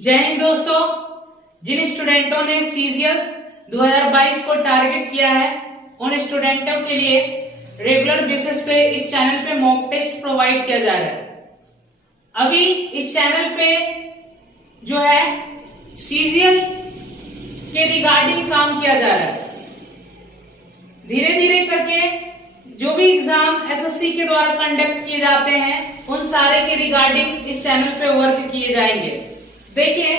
जय हिंद दोस्तों। जिन स्टूडेंटों ने सीजीएल 2022 को टारगेट किया है उन स्टूडेंटों के लिए रेगुलर बेसिस पे इस चैनल पे मॉक टेस्ट प्रोवाइड किया जा रहा है। अभी इस चैनल पे जो है सीजीएल के रिगार्डिंग काम किया जा रहा है। धीरे धीरे करके जो भी एग्जाम एसएससी के द्वारा कंडक्ट किए जाते हैं उन सारे के रिगार्डिंग इस चैनल पे वर्क किए जाएंगे। देखिए,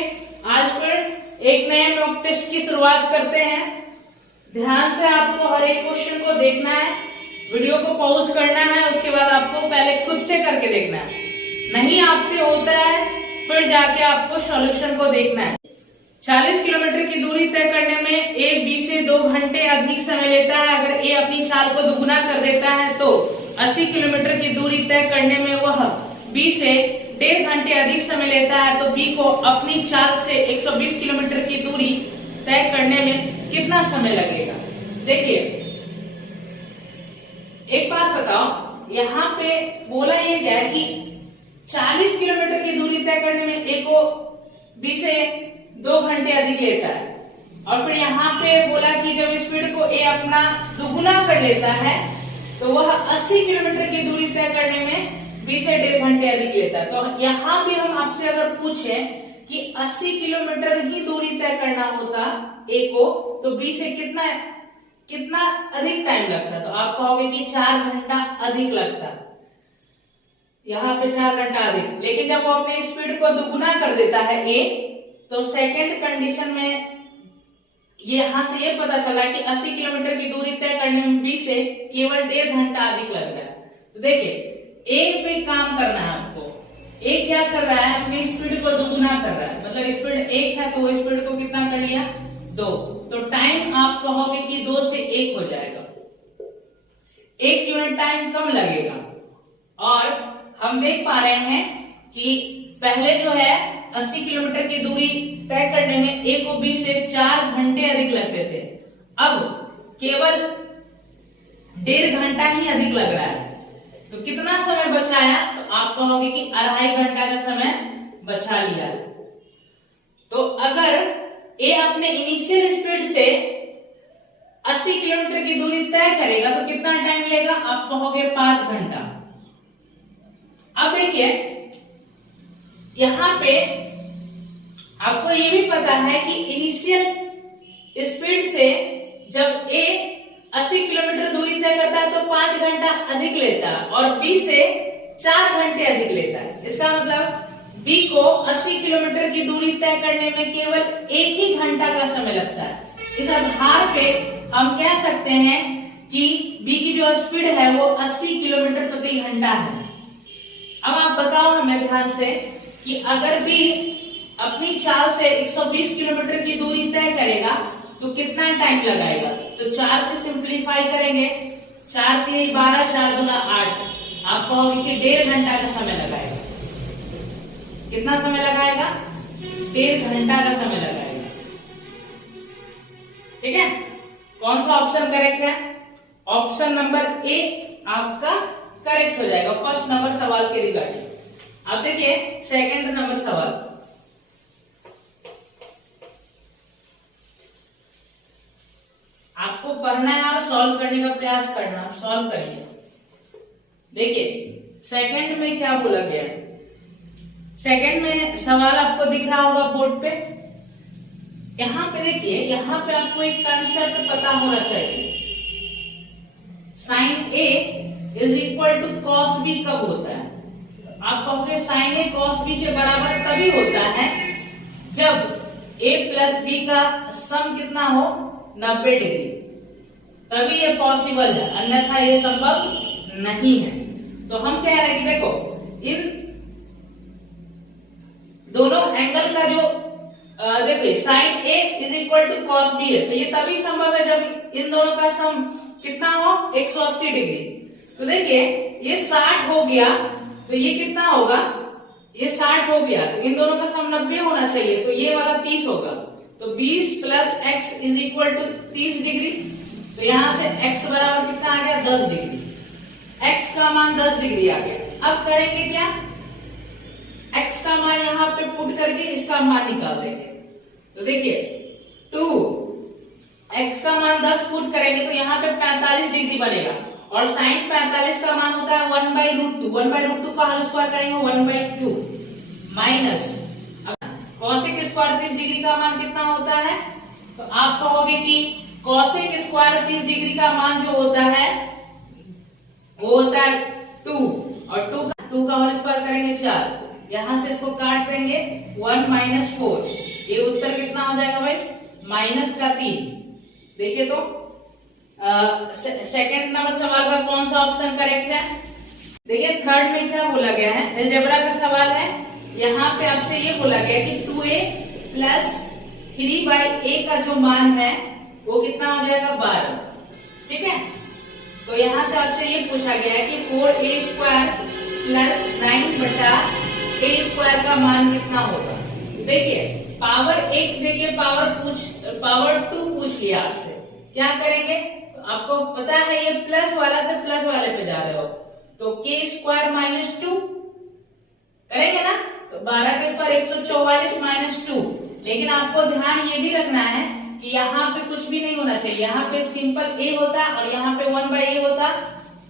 आज फिर एक नए मॉक टेस्ट की शुरुआत करते हैं। ध्यान से आपको हर एक क्वेश्चन को देखना है, वीडियो को पॉज करना है, उसके बाद आपको पहले खुद से करके देखना है। नहीं आपसे होता है फिर जाके आपको सॉल्यूशन को देखना है। 40 किलोमीटर की दूरी तय करने में ए बी से 2 घंटे अधिक समय लेता है। अगर ए अपनी चाल को दुगुना कर देता है तो 80 किलोमीटर की दूरी तय करने में वह बी से 1.5 घंटे अधिक समय लेता है तो बी को अपनी चाल से 120 किलोमीटर की दूरी तय करने में कितना समय लगेगा। देखिए, एक बात बताओ, यहाँ पे बोला ये गया है कि 40 किलोमीटर की दूरी तय करने में ए को बी से 2 घंटे अधिक लेता है, और फिर यहाँ पे बोला कि जब स्पीड को ए अपना दुगुना कर लेता है तो वह 80 किलोमीटर की दूरी तय करने में बी से 1.5 घंटे अधिक लेता है। तो यहाँ भी हम आपसे अगर पूछे कि 80 किलोमीटर ही दूरी तय करना होता ए को तो बी से कितना अधिक टाइम लगता, तो आप कहोगे कि 4 घंटा अधिक लगता। यहाँ पे 4 घंटा अधिक, लेकिन जब वो अपने स्पीड को दुगुना कर देता है ए तो सेकेंड कंडीशन में यहाँ से ये पता चला कि 80 किलोमीटर की दूरी तय करने में बी से केवल 1.5 घंटा अधिक लग रहा है। तो देखिए, ए पे काम करना है आपको। ए क्या कर रहा है, अपनी स्पीड को दुगुना कर रहा है, मतलब स्पीड 1 है तो वो स्पीड को कितना कर लिया 2, तो टाइम आप कहोगे कि 2 से 1 हो जाएगा, 1 यूनिट टाइम कम लगेगा। और हम देख पा रहे हैं कि पहले जो है 80 किलोमीटर की दूरी तय करने में ए को बी से 4 घंटे अधिक लगते थे, अब केवल 1.5 घंटा ही अधिक लग रहा है। तो कितना समय बचाया, तो आप कहोगे कि 2.5 घंटा का समय बचा लिया। तो अगर ए अपने इनिशियल स्पीड से 80 किलोमीटर की दूरी तय करेगा तो कितना टाइम लेगा, आप कहोगे 5 घंटा। अब देखिए, यहां पे आपको ये भी पता है कि इनिशियल स्पीड से जब ए 80 किलोमीटर दूरी तय करता है तो 5 घंटा अधिक लेता है और बी से 4 घंटे अधिक लेता है। इसका मतलब बी को 80 किलोमीटर की दूरी तय करने में केवल 1 ही घंटा का समय लगता है। इस आधार पे हम कह सकते हैं कि बी की जो स्पीड है वो 80 किलोमीटर प्रति घंटा है। अब आप बताओ हमें ध्यान से कि अगर बी अपनी चाल से 120 किलोमीटर की दूरी तय करेगा तो कितना टाइम लगाएगा, तो 4 से सिंप्लीफाई करेंगे, 4 3 12 4 2 8, आप कहोगे कि 1.5 घंटा का समय लगाएगा। कितना समय लगाएगा, 1.5 घंटा का समय लगाएगा। ठीक है, कौन सा ऑप्शन करेक्ट है, ऑप्शन नंबर ए आपका करेक्ट हो जाएगा फर्स्ट नंबर सवाल के रिगार्डिंग। अब देखिए सेकंड नंबर सवाल, आपको पढ़ना है और सॉल्व करने का प्रयास करना, सॉल्व करिए। देखिए सेकंड में क्या बोला गया है, सेकंड में सवाल आपको दिख रहा होगा बोर्ड पे। यहाँ पे देखिए, यहाँ पे आपको एक कंसेप्ट पता होना चाहिए। Sine A is equal to cos B कब होता है, आप कहोगे साइन ए कॉस बी के बराबर तभी होता है जब ए प्लस बी का सम कितना हो 90 डिग्री, तभी ये पॉसिबल है, अन्यथा ये संभव नहीं है। तो हम कह रहे हैं कि देखो, इन दोनों एंगल का जो देखिए sine A is equal to cos B है, तो ये तभी संभव है जब इन दोनों का सम कितना हो 180 डिग्री। तो देखिए ये 60 हो गया तो ये कितना होगा, ये 60 हो गया तो इन दोनों का सम 90 होना चाहिए, तो ये वाला 30 होगा। तो 20 plus x is equal to 30 degree, तो यहां से x बराबर कितना आ गया 10 डिग्री, x का मान 10 डिग्री आ गया। अब करेंगे क्या, x का मान यहाँ पे पुट करके इसका इसका मान निकाल देंगे। तो देखिए 2 x का मान 10 पुट करेंगे तो यहाँ पे 45 डिग्री बनेगा, और साइन 45 का मान होता है 1/√2। 1/√2 का होल स्क्वायर करेंगे 1/2 माइनस कॉसेक स्क्वायर 30 डिग्री का मान कितना होता है, तो आप कहोगे कि कॉसेक स्क्वायर 30 डिग्री का मान जो होता है वो होता है 2, और 2 का होल स्क्वायर करेंगे 4, यहां से इसको काट देंगे 1 - 4, ये उत्तर कितना हो जाएगा भाई -3। देखिए तो सेकंड नंबर सवाल का कौन सा ऑप्शन करेक्ट है। देखिए थर्ड में क्या बोला गया है, अलजेब्रा का सवाल है। यहाँ पे आपसे ये बोला गया कि 2a + 3/a का जो मान है वो कितना हो जाएगा 12। ठीक है, तो यहाँ से आपसे ये पूछा गया है कि 4a² + 9/a² का मान कितना होगा। देखिए पावर 1 देके पावर 2 पूछ लिया आपसे, क्या करेंगे, तो आपको पता है ये प्लस वाला से प्लस वाले पे जा रहे हो, तो k² - 2 करेंगे ना, तो 12 का स्क्वायर 144 - 2। लेकिन आपको ध्यान ये भी रखना है कि यहाँ पे कुछ भी नहीं होना चाहिए, यहाँ पे सिंपल a होता और यहाँ पे 1/a होता,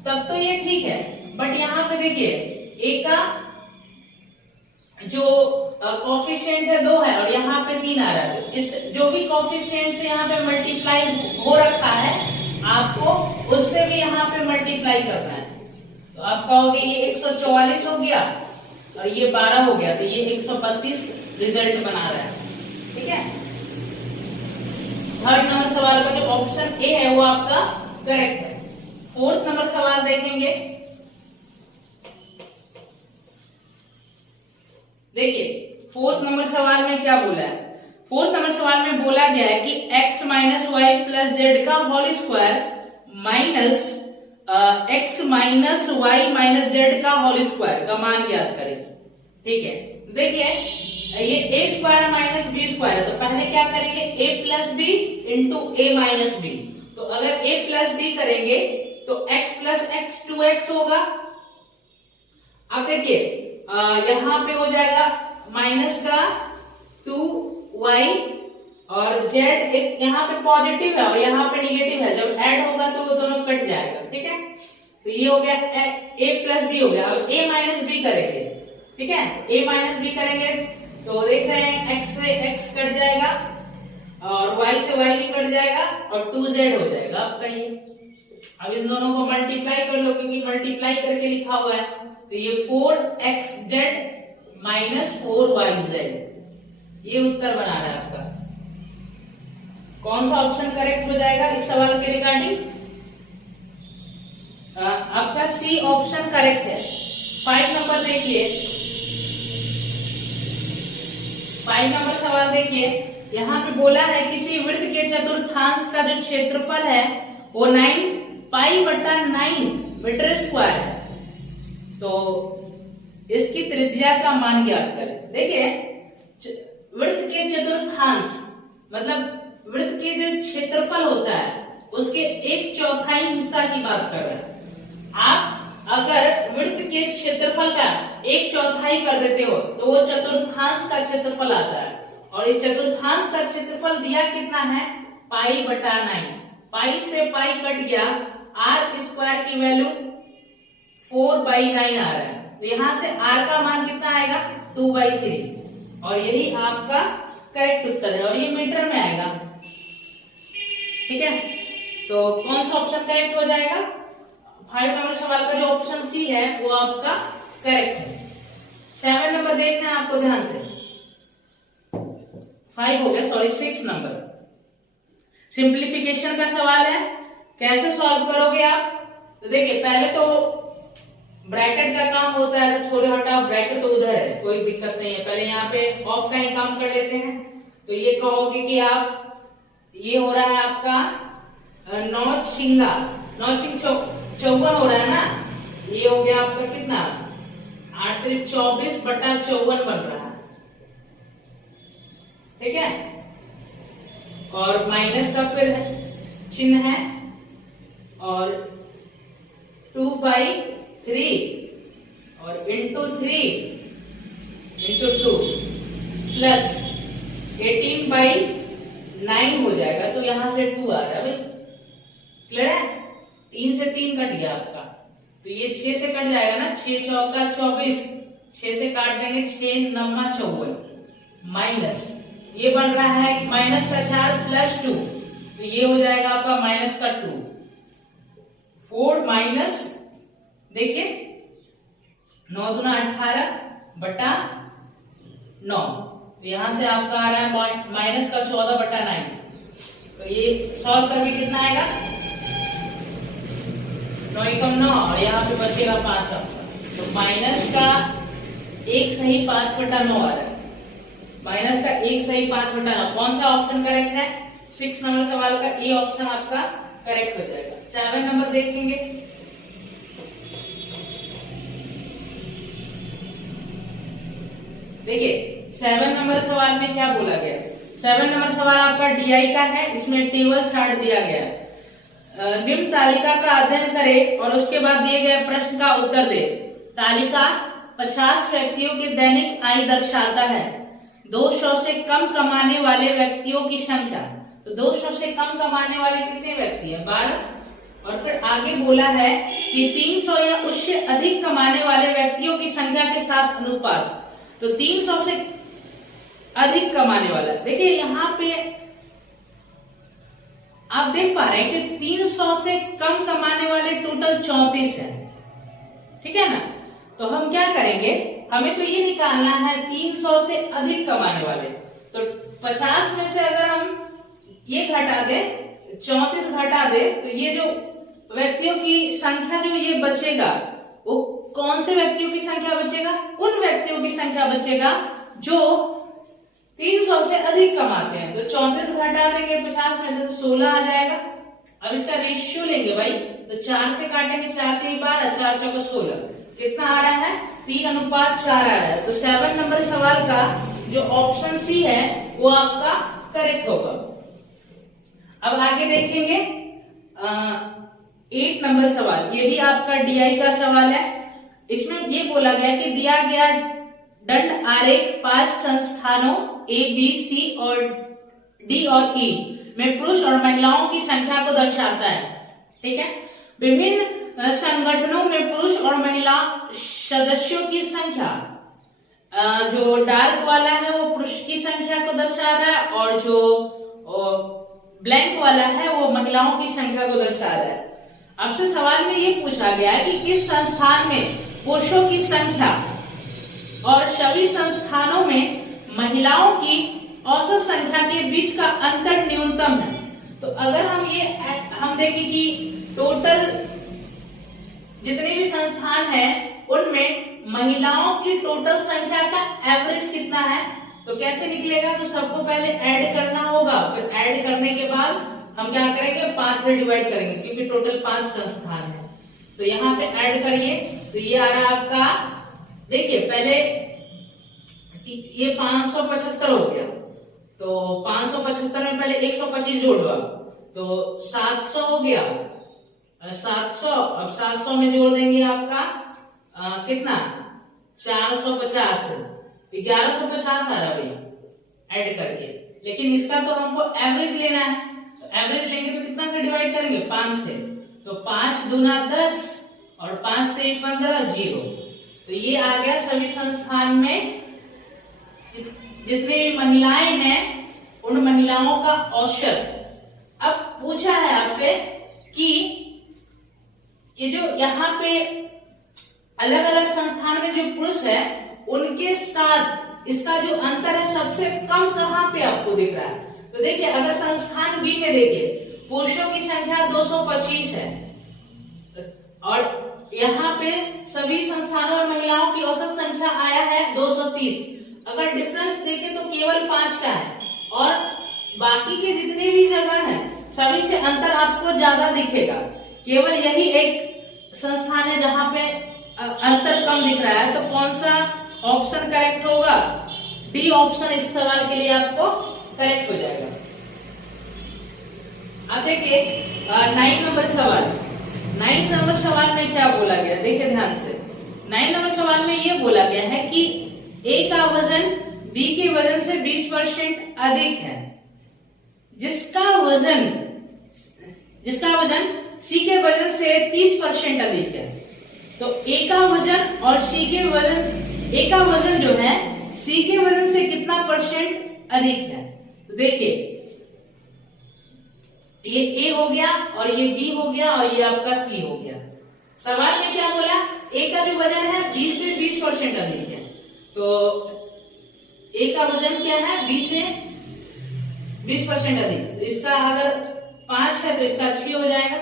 तब तो ये ठीक है। बट यहाँ पे देखिए a का जो कोफिशिएंट है 2 है और यहाँ पे 3 आ रहा है, तो इस जो भी कोफिशिएंट से यहाँ पे मल्टीप्लाई हो रखा है आपको उससे भी यहाँ पे मल्टीप्लाई करना है। तो आप कहोगे ये 144 हो गया और ये 12 हो गया, तो ये 132 रिजल्ट बना रहा है। ठीक है, थर्ड नंबर सवाल का जो ऑप्शन ए है वो आपका करेक्ट है। फोर्थ नंबर सवाल देखेंगे। देखिए फोर्थ नंबर सवाल में क्या बोला है, फोर्थ नंबर सवाल में बोला गया है कि x - y + z का whole square minus x - y - z का होल स्क्वायर का मान ज्ञात करें। ठीक है, देखिए ये a² - b² है, तो पहले क्या करेंगे a + b × a - b। तो अगर a + b करेंगे तो x + x 2x होगा। अब देखिए यहाँ पे हो जाएगा माइनस का 2y और z, एक यहाँ पे पॉजिटिव है और यहाँ पे निगेटिव है, जब ऐड होगा तो वो दोनों कट जाएगा। ठीक है, तो ये हो गया a + b हो गया। अब a - b करेंगे, ठीक है, a - b करेंगे तो देख रहे हैं x से x कट जाएगा और y से y भी कट जाएगा और 2z हो जाएगा आपका ये। अब इन दोनों को मल्टीप्लाई कर लो क्योंकि मल्टीप्लाई करके लिखा हुआ है, तो ये 4xz - 4yz ये उत्तर बना रहा है आपका। कौन सा ऑप्शन करेक्ट हो जाएगा इस सवाल के रिगार्डिंग, आपका सी ऑप्शन करेक्ट है। 5 नंबर देखिए, 5 नंबर सवाल देखिए, यहाँ पे बोला है किसी वृत्त के चतुर्थांश का जो क्षेत्रफल है वो 9π/9 मीटर² है, तो इसकी त्रिज्या का मान ज्ञात करें। देखिए वृत्त के चतुर्थांश मतलब वृत्त के जो क्षेत्रफल होता है उसके 1/4 हिस्सा की बात कर रहे हैं। आप अगर वृत्त के क्षेत्रफल का 1/4 कर देते हो तो वो चतुर्थांश का क्षेत्रफल आता है, और इस चतुर्थांश का क्षेत्रफल दिया कितना है π/9। पाई से पाई कट गया, r² की वैल्यू 4/9 आ रहा है, तो यहां से r का मान कितना आएगा 2/3, और यही आपका करेक्ट उत्तर है और ये मीटर में आएगा। ठीक है, तो कौन सा ऑप्शन करेक्ट हो जाएगा, 5 नंबर सवाल का जो ऑप्शन सी है वो आपका करेक्ट है। 7 नंबर देखना है आपको ध्यान से, 5 हो गया, सॉरी 6 नंबर सिंप्लीफिकेशन का सवाल है। कैसे सॉल्व करोगे आप, तो देखिए पहले तो ब्रैकेट का काम होता है, तो छोड़े हटाओ, ब्रैकेट तो उधर है, कोई दिक्कत नहीं है, पहले यहाँ पे ऑफ का ही काम कर लेते हैं। तो ये कहोगे कि आप ये हो रहा है आपका 9 छिंगा 9 छिंग 54 हो रहा है ना, ये हो गया आपका कितना 8 × 24/54 बन रहा है। ठीक है, और माइनस का फिर चिन्ह है, और 2/3 और × 3 × 2 प्लस 18/9 हो जाएगा, तो यहां से 2 आ रहा है भाई। क्लियर है? 3 से 3 कट गया आपका, तो ये 6 से कट जाएगा ना, 6 चौका 24, 6 से काट देंगे, 6 नम्मा 54, माइनस ये बन रहा है माइनस का 4 प्लस 2, तो ये हो जाएगा आपका माइनस का 2, 4 माइनस, देखिए 9 दूना 18 बटा 9, तो यहां से आपका आ रहा है माइनस का 14/9, तो ये सॉल्व करके कितना आएगा, 9 एकम 9, और यहाँ पे बचेगा 5 आपका, तो माइनस का 1 सही 5/9 आ रहा है, माइनस का 1 सही 5/9। कौन सा ऑप्शन करेक्ट है? 6 नंबर सवाल का ए ऑप्शन आपका करेक्ट हो जाएगा। 7 नंबर देखेंगे, देखिए 7 नंबर सवाल में क्या बोला गया। 7 नंबर सवाल आपका डीआई का है, इसमें टेबल चार्ट दिया गया है। निम्न तालिका का अध्ययन करें और उसके बाद दिए गए प्रश्न का उत्तर दे। तालिका 50 व्यक्तियों के दैनिक आय दर्शाता है। 200 से कम कमाने वाले व्यक्तियों की संख्या, तो 200 से कम कमाने वाले कितने व्यक्ति हैं? 12। और फिर आगे बोला है कि 300 या उससे अधिक कमाने वाले व्यक्तियों की संख्या के साथ अनुपात, तो 300 से अधिक कमाने वाला, देखिए यहाँ पे आप देख पा रहे हैं कि 300 से कम कमाने वाले टोटल 34 है, ठीक है ना। तो हम क्या करेंगे, हमें तो ये निकालना है 300 से अधिक कमाने वाले, तो 50 में से अगर हम ये घटा दे, 34 घटा दे, तो ये जो व्यक्तियों की संख्या जो ये बचेगा, वो कौन से व्यक्तियों की संख्या बचेगा? उन व्यक्तियों की संख्या बचेगा जो 300 से अधिक कमाते हैं। तो 34 घटा देंगे 50 में से, तो 16 आ जाएगा। अब इसका रेशियो लेंगे भाई, तो 4 से काटेंगे, 4 3 12, 4 चौका 16, कितना आ रहा है? 3:4 आ रहा है। तो 7 नंबर सवाल का जो ऑप्शन सी है वो आपका करेक्ट होगा। अब आगे देखेंगे 8 नंबर सवाल, ये भी आपका डीआई का सवाल है। इसमें ये बोला गया कि दिया गया दंड आरेख 5 संस्थानों ए बी सी और डी और ई में पुरुष और महिलाओं की संख्या को दर्शाता है, ठीक है। विभिन्न संगठनों में पुरुष और महिला सदस्यों की संख्या, जो डार्क वाला है वो पुरुष की संख्या को दर्शा रहा है, और जो ब्लैंक वाला है वो महिलाओं की संख्या को दर्शा रहा है। आपसे सवाल में ये पूछा गया है कि किस संस्थान में पुरुषों की संख्या और सभी संस्थानों में महिलाओं की औसत संख्या के बीच का अंतर न्यूनतम है। तो अगर हम देखें कि टोटल जितने भी संस्थान हैं उनमें महिलाओं की टोटल संख्या का एवरेज कितना है, तो कैसे निकलेगा? तो सबको पहले ऐड करना होगा, फिर ऐड करने के बाद हम क्या करेंगे, 5 से डिवाइड करेंगे, क्योंकि टोटल 5 संस्थान है। तो यहाँ पे ऐड करिए, तो ये आ रहा है आपका, देखिए पहले ये 575 हो गया, तो 575 में पहले 125 जोड़ दो, तो 700 हो गया, 700, अब 700 में जोड़ देंगे आपका कितना, 450, 1150 आ रहा भैया ऐड करके। लेकिन इसका तो हमको एवरेज लेना है, तो एवरेज लेंगे तो कितना से डिवाइड करेंगे, 5 से, तो 5 दूना 10 और 5 3 15 0। तो ये आ गया सभी संस्थान में जितने भी महिलाएं हैं उन महिलाओं का औसत। अब पूछा है आपसे कि ये जो यहाँ पे अलग अलग संस्थान में जो पुरुष है उनके साथ इसका जो अंतर है सबसे कम कहाँ पे आपको दिख रहा है? तो देखिए अगर संस्थान बी में देखिए पुरुषों की संख्या 225 है और यहाँ पे सभी संस्थानों में महिलाओं की औसत संख्या आया है 230। अगर डिफरेंस देखें तो केवल 5 का है और बाकी के जितने भी जगह हैं सभी से अंतर आपको ज्यादा दिखेगा। केवल यही एक संस्थान है जहां पे अंतर कम दिख रहा है। तो कौन सा ऑप्शन करेक्ट होगा? डी ऑप्शन इस सवाल के लिए आपको करेक्ट हो जाएगा। अब देखिए 9 नंबर सवाल। 9 नंबर सवाल में क्या बोला गया, देखिए ध्यान से। 9 नंबर सवाल में ये बोला गया है कि ए का वजन बी के वजन से 20% अधिक है, जिसका वजन सी के वजन से 30% अधिक है। तो ए का वजन और सी के वजन, ए का वजन जो है सी के वजन से कितना % अधिक है। तो देखिए ये ए हो गया और ये बी हो गया और ये आपका सी हो गया। सवाल में क्या बोला, ए का जो वजन है बी से 20% अधिक है, तो ए का वजन क्या है, बी से 20% अधिक। तो इसका अगर 5 है तो इसका 6 हो जाएगा।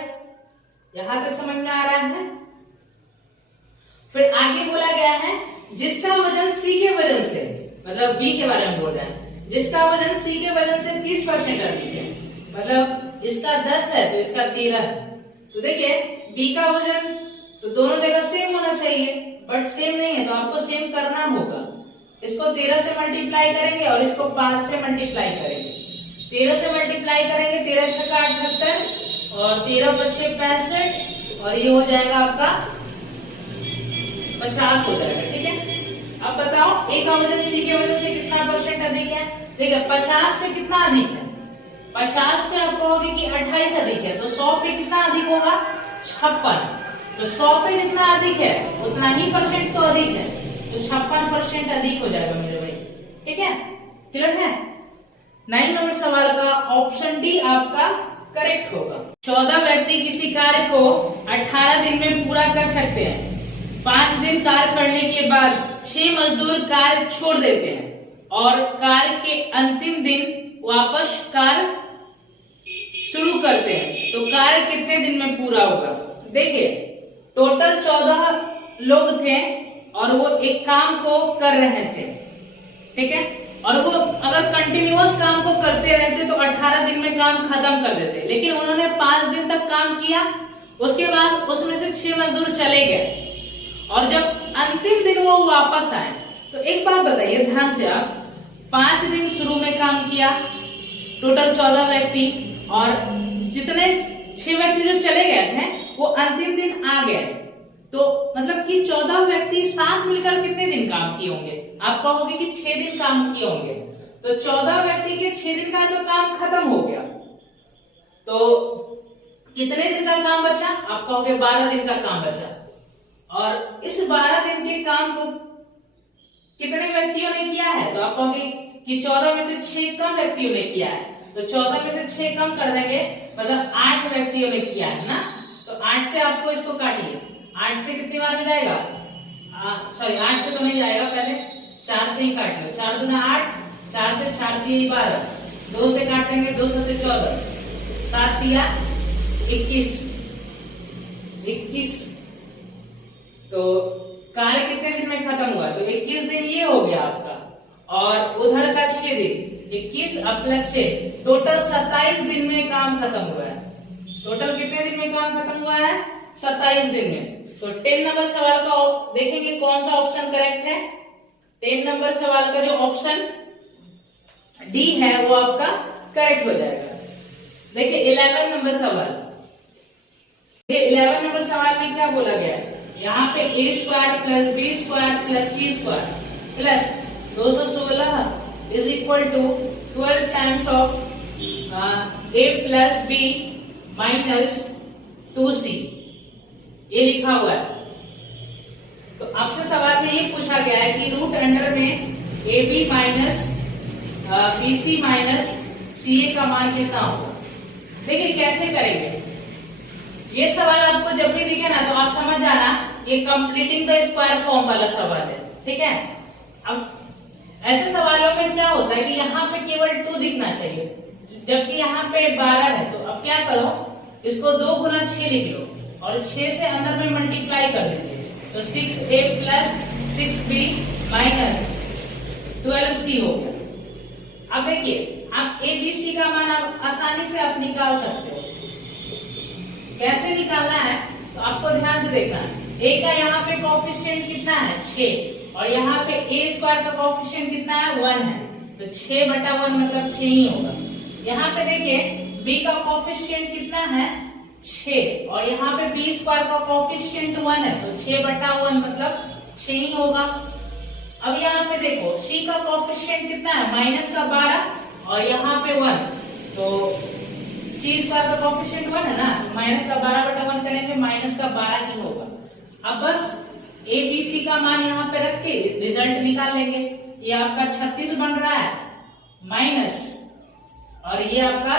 यहां तक समझ में आ रहा है। फिर आगे बोला गया है जिसका वजन सी के वजन से, मतलब बी के बारे में बोल रहा है, जिसका वजन सी के वजन से 30% अधिक है, मतलब इसका 10 है तो इसका 13 है। तो देखिए बी का वजन तो दोनों जगह सेम होना चाहिए, बट सेम नहीं है तो आपको सेम करना होगा। इसको 13 से मल्टीप्लाई करेंगे और इसको 5 से मल्टीप्लाई करेंगे। 13 से मल्टीप्लाई करेंगे, 13 छक्का 78 और 13 पच्चे 65 और ये हो जाएगा आपका 50 हो जाएगा। ठीक है, अब बताओ ए का वजन सी के वजन से कितना % अधिक है। देखिए 50 पे कितना अधिक है, 50 पे आप कहोगे कि 28 अधिक है, तो 100 पे कितना अधिक होगा, 56। तो 100 पे जितना अधिक है उतना ही % तो अधिक है, तो 56% अधिक हो जाएगा मेरे भाई। ठीक है, क्लियर है। 9 नंबर सवाल का ऑप्शन डी आपका करेक्ट होगा। 14 व्यक्ति किसी कार्य को 18 दिन में पूरा कर सकते हैं। 5 दिन कार्य करने के बाद 6 मजदूर कार्य छोड़ देते हैं और कार्य के अंतिम दिन वापस कार्य शुरू करते हैं, तो कार्य कितने दिन में पूरा होगा। देखिए टोटल 14 लोग थे और वो एक काम को कर रहे थे। ठीक है, और वो अगर कंटिन्यूअस काम को करते रहते तो 18 दिन में काम खत्म कर देते, लेकिन उन्होंने 5 दिन तक काम किया, उसके बाद उसमें से 6 मजदूर चले गए और जब अंतिम दिन वो वापस आए, तो एक बात बताइए ध्यान से आप, 5 दिन शुरू में काम किया टोटल 14 व्यक्ति, और जितने 6 व्यक्ति जो चले गए थे वो अंतिम दिन आ गए, तो मतलब कि 14 व्यक्ति साथ मिलकर कितने दिन काम किए होंगे। आप कहोगे कि 6 दिन काम किए होंगे, तो 14 व्यक्ति के 6 दिन का जो काम खत्म हो गया, तो कितने दिन का काम बचा, आप कहोगे 12 दिन का काम बचा। और इस 12 दिन के काम को कितने व्यक्तियों ने किया है, तो आप कहोगे कि 14 में से 6 कम व्यक्तियों ने किया है, तो 14 में से 6 कम कर देंगे, मतलब 8 व्यक्तियों ने किया है ना। तो 8 से आपको इसको काटिए, 8 से कितनी बार में जाएगा, सॉरी 8 से तो नहीं जाएगा, पहले 4 से ही काट लो। 4 दूना 8, 4 से 4 3 12, 2 से काट देंगे, 2 से 14, 7 दिया 21। तो कार्य कितने दिन में खत्म हुआ, तो 21 दिन ये हो गया आपका, और उधर का 6 दिन, 21 प्लस 6, टोटल 27 दिन में काम खत्म हुआ है। टोटल कितने दिन में काम खत्म हुआ है, 27 दिन में। तो 10 नंबर सवाल का देखेंगे कौन सा ऑप्शन करेक्ट है। 10 नंबर सवाल का जो ऑप्शन डी है वो आपका करेक्ट हो जाएगा। देखिए 11 नंबर सवाल, 11 नंबर सवाल में क्या बोला गया है, यहाँ पे a square plus B square plus C square plus 216 is equal to 12 times of a plus B minus 2c, ये लिखा हुआ है। तो आपसे सवाल में ये पूछा गया है कि रूट अंडर में A B minus B C minus C A का मान कितना होगा। देखिए कैसे करेंगे, ये सवाल आपको जब भी दिखे ना तो आप समझ जाना ये कंप्लीटिंग द स्क्वायर फॉर्म वाला सवाल है। ठीक है, अब ऐसे सवालों में क्या होता है कि यहाँ पे केवल 2 दिखना चाहिए, जबकि यहाँ पे 12 है। तो अब क्या करो, इसको 2 गुना 6 लिख लो और 6 से अंदर में मल्टीप्लाई कर दीजिए, तो 6a plus 6b minus 12c हो गया। अब देखिए आप a b c का मान आप आसानी से आप निकाल सकते हो। कैसे निकालना है तो आपको ध्यान से देखना है। a का यहाँ पे कोएफिशिएंट कितना है 6, और यहाँ पे a स्क्वायर का कोएफिशिएंट कितना है 1 है, तो 6/1 मतलब 6 ही होगा। यहाँ पे देखिए b का कोएफिशिएंट कितना है 6, और यहाँ पे b स्क्वायर का कोएफिशिएंट 1 है, तो 6/1 मतलब 6 ही होगा। अब यहाँ पे देखो C का कोएफिशिएंट कितना है, माइनस का 12 और यहाँ पे 1, तो C स्क्वायर का कोएफिशिएंट 1 है ना, तो माइनस का 12/1 करेंगे, माइनस का 12 ही होगा। अब बस A B C का मान यहाँ पे रख के रिजल्ट निकाल लेंगे। ये आपका 36 बन रहा है माइनस, और ये आपका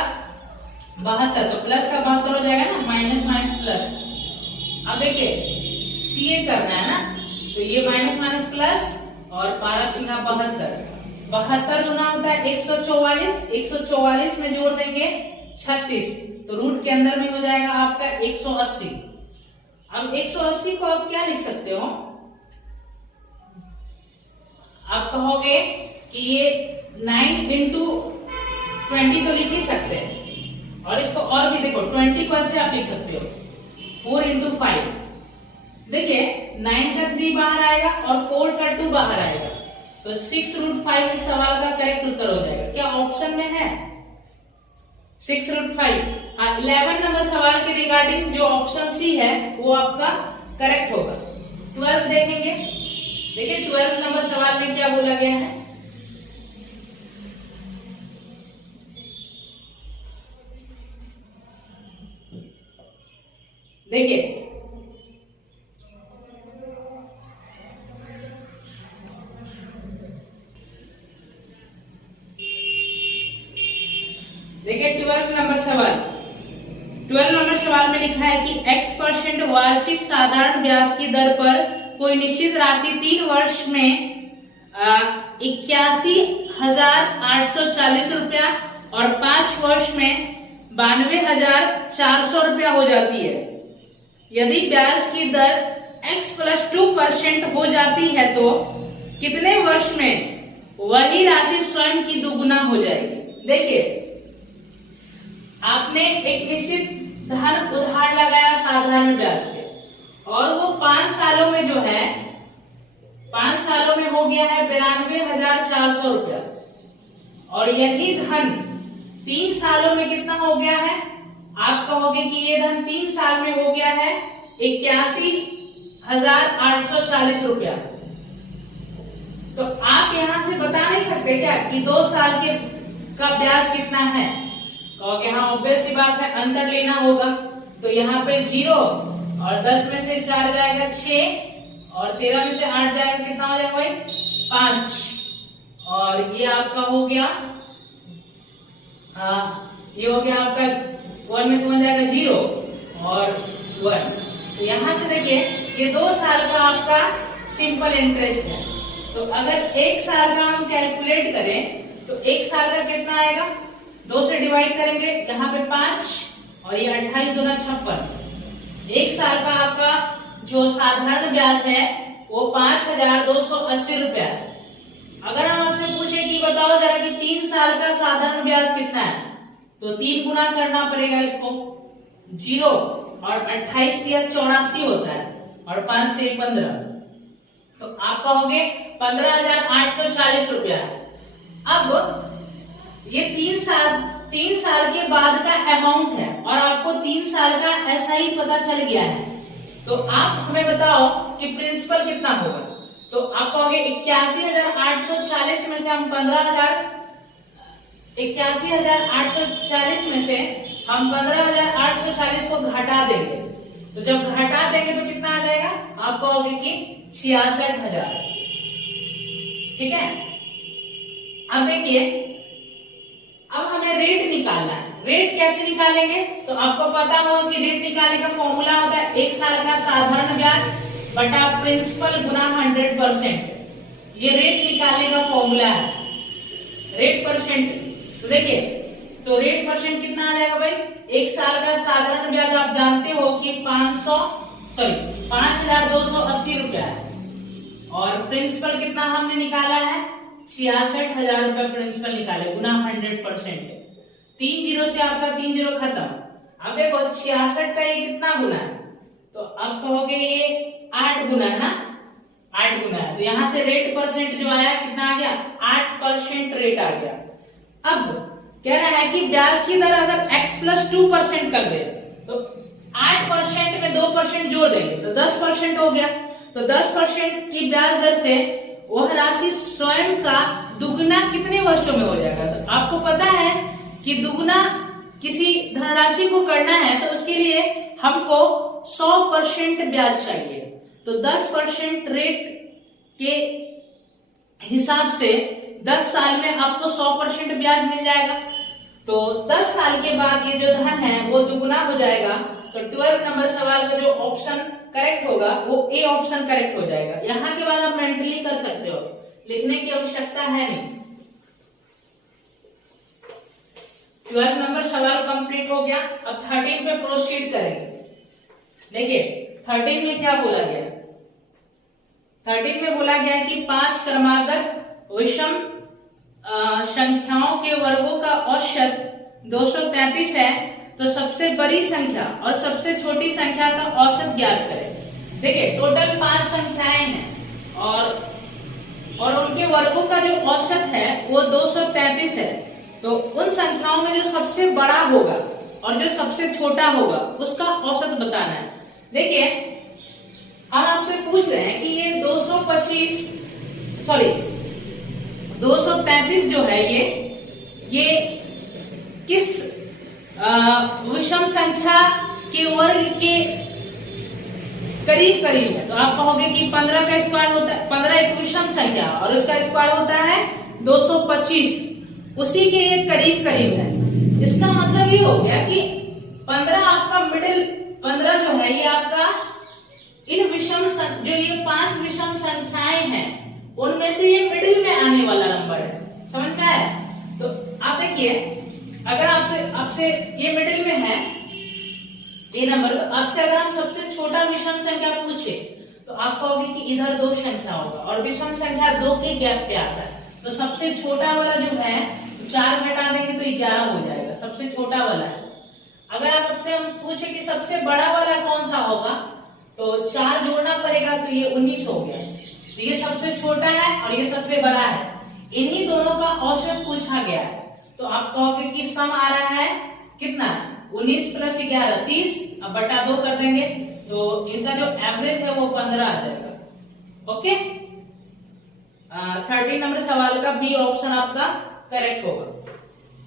72, तो प्लस का 72 हो जाएगा ना, माइनस माइनस प्लस। अब देखिए CA करना है ना, तो ये माइनस माइनस प्लस और 12 छिंगा 72, 72 दूना होता है 144, 144 में जोड़ देंगे 36, तो रूट के अंदर में हो जाएगा आपका 180। अब 180 को आप क्या लिख सकते हो, आप कहोगे कि ये 9 इंटू 20 तो लिख ही सकते हैं, और इसको और भी देखो 20 को ऐसे आप लिख सकते हो 4 इंटू 5। देखिए 9 का 3 बाहर आएगा और 4 का 2 बाहर आएगा, तो 6√5 इस सवाल का करेक्ट उत्तर हो जाएगा। क्या ऑप्शन में है 6√5? 11 नंबर सवाल के रिगार्डिंग जो ऑप्शन सी है वो आपका करेक्ट होगा। 12 देखेंगे, देखिए 12 नंबर सवाल में क्या बोला गया है, देखिए देखिए 12 नंबर सवाल, 12 नंबर सवाल में लिखा है कि x% वार्षिक साधारण ब्याज की दर पर कोई निश्चित राशि 3 वर्ष में 81,840 रुपया और 5 वर्ष में 92,400 रुपया हो जाती है। यदि ब्याज की दर x+2% हो जाती है तो कितने वर्ष में वही राशि स्वयं की दुगुना हो जाएगी। देखिए आपने एक निश्चित धन उधार लगाया साधारण ब्याज पे, और वो 5 सालों में जो है 5 सालों में हो गया है 92,400 रुपया, और यही धन 3 सालों में कितना हो गया है, आप कहोगे कि ये धन 3 साल में हो गया है 81,840 रुपया। तो आप यहां से बता नहीं सकते क्या कि 2 साल के का ब्याज कितना है, कहोगे हाँ ऑब्वियस सी बात है, अंतर लेना होगा। तो यहाँ पे 0 और 10 में से 4 जाएगा 6 और 13 में से 8 जाएगा, कितना हो जाएगा भाई 5, और ये आपका हो गया ये हो गया आपका 1 में से 1 जाएगा 0 और 1। तो यहाँ से देखिए ये 2 साल का आपका सिंपल इंटरेस्ट है। तो अगर 1 साल का हम कैलकुलेट करें तो 1 साल का कितना आएगा, 2 से डिवाइड करेंगे, यहाँ पे 5 और ये 28 दूना 56। 1 साल का आपका जो साधारण ब्याज है वो 5,280 रुपया है। अगर हम आपसे पूछे कि बताओ जरा कि 3 साल का साधारण ब्याज कितना है, तो 3 गुना करना पड़ेगा इसको, 0 और 28 दिया 84 होता है और 5 दिए 15, तो आप कहोगे 15,840 रुपया है। अब ये 3 साल के बाद का अमाउंट है और आपको 3 साल का ऐसा ही पता चल गया है, तो आप हमें बताओ कि प्रिंसिपल कितना होगा। तो आप कहोगे 81,840 में से हम 81,840 में से हम 15,840 को घटा देंगे, तो जब घटा देंगे तो कितना आ जाएगा, आप कहोगे कि 66,000। ठीक है, अब देखिए अब हमें रेट निकालना है। रेट कैसे निकालेंगे, तो आपको पता होगा कि रेट निकालने का फॉर्मूला होता है 1 साल का साधारण ब्याज बटा प्रिंसिपल गुना 100%। ये रेट निकालने का फॉर्मूला है, रेट परसेंट। तो देखिए तो रेट परसेंट कितना आ जाएगा भाई, 1 साल का साधारण ब्याज आप जानते हो कि 5,280 रुपया है, और प्रिंसिपल कितना हमने निकाला है 66,000 रुपया प्रिंसिपल निकाले गुना 100%। 3 जीरो से आपका 3 जीरो खत्म। अब देखो 66 का ये कितना गुना है, तो अब कहोगे ये 8 गुना है ना, 8 गुना है। तो यहां से रेट परसेंट जो आया कितना आ गया, 8% रेट आ गया। अब कह रहा है कि ब्याज की दर अगर x+2% कर दे तो 8% में 2% जोड़ देंगे तो 10% हो गया। तो 10% की ब्याज दर से वह राशि स्वयं का दुगना कितने वर्षों में हो जाएगा। तो आपको पता है कि दुगना किसी धनराशि को करना है तो उसके लिए हमको 100% ब्याज चाहिए। तो 10% रेट के हिसाब से 10 साल में आपको 100% ब्याज मिल जाएगा। तो 10 साल के बाद ये जो धन है वो दुगना हो जाएगा। तो 12 नंबर सवाल का जो ऑप्शन करेक्ट होगा वो ए ऑप्शन करेक्ट हो जाएगा। यहाँ के बाद आप मेंटली कर सकते हो, लिखने की आवश्यकता है नहीं। 12 नंबर सवाल कंप्लीट हो गया। अब 13 पे प्रोसीड करेंगे। देखिए 13 में क्या बोला गया। 13 में बोला गया कि 5 क्रमागत विषम संख्याओं के वर्गों का औसत 233 है। तो सबसे बड़ी संख्या और सबसे छोटी संख्या का औसत ज्ञात करें। देखिए टोटल 5 संख्याएं हैं और उनके वर्गों का जो औसत है वो 233 है। तो उन संख्याओं में जो सबसे बड़ा होगा और जो सबसे छोटा होगा उसका औसत बताना है। देखिए हम आपसे पूछ रहे हैं कि ये 233 जो है ये किस विषम संख्या के वर्ग के करीब करीब है। तो आप कहोगे कि 15 का स्क्वायर होता है, 15 एक विषम संख्या और उसका स्क्वायर होता है 225, उसी के ये करीब करीब है। इसका मतलब ये हो गया कि 15 आपका मिडिल, 15 जो है ये आपका इन विषम जो ये 5 विषम संख्याएं हैं उनमें से ये मिडिल में आने वाला नंबर है। समझ में आया। तो आप देखिए अगर आपसे ये मिडिल में है ये नंबर, तो आपसे अगर हम सबसे छोटा विषम संख्या पूछे तो आप कहोगे कि इधर 2 संख्या होगा और विषम संख्या 2 के गैप पे आता है। तो सबसे छोटा वाला जो है 4 घटा देंगे तो 11 हो जाएगा, सबसे छोटा वाला है। अगर आपसे हम पूछे कि सबसे बड़ा वाला कौन सा होगा तो 4 जोड़ना पड़ेगा तो ये 19 हो गया। तो ये सबसे छोटा है और ये सबसे बड़ा है, इन्हीं दोनों का औसत पूछा गया है। तो आप कहोगे कि सम आ रहा है कितना, 19 + 11 30, अब बटा 2 कर देंगे तो इनका जो एवरेज है वो 15 आ जाएगा। ओके 13 नंबर सवाल का बी ऑप्शन आपका करेक्ट होगा।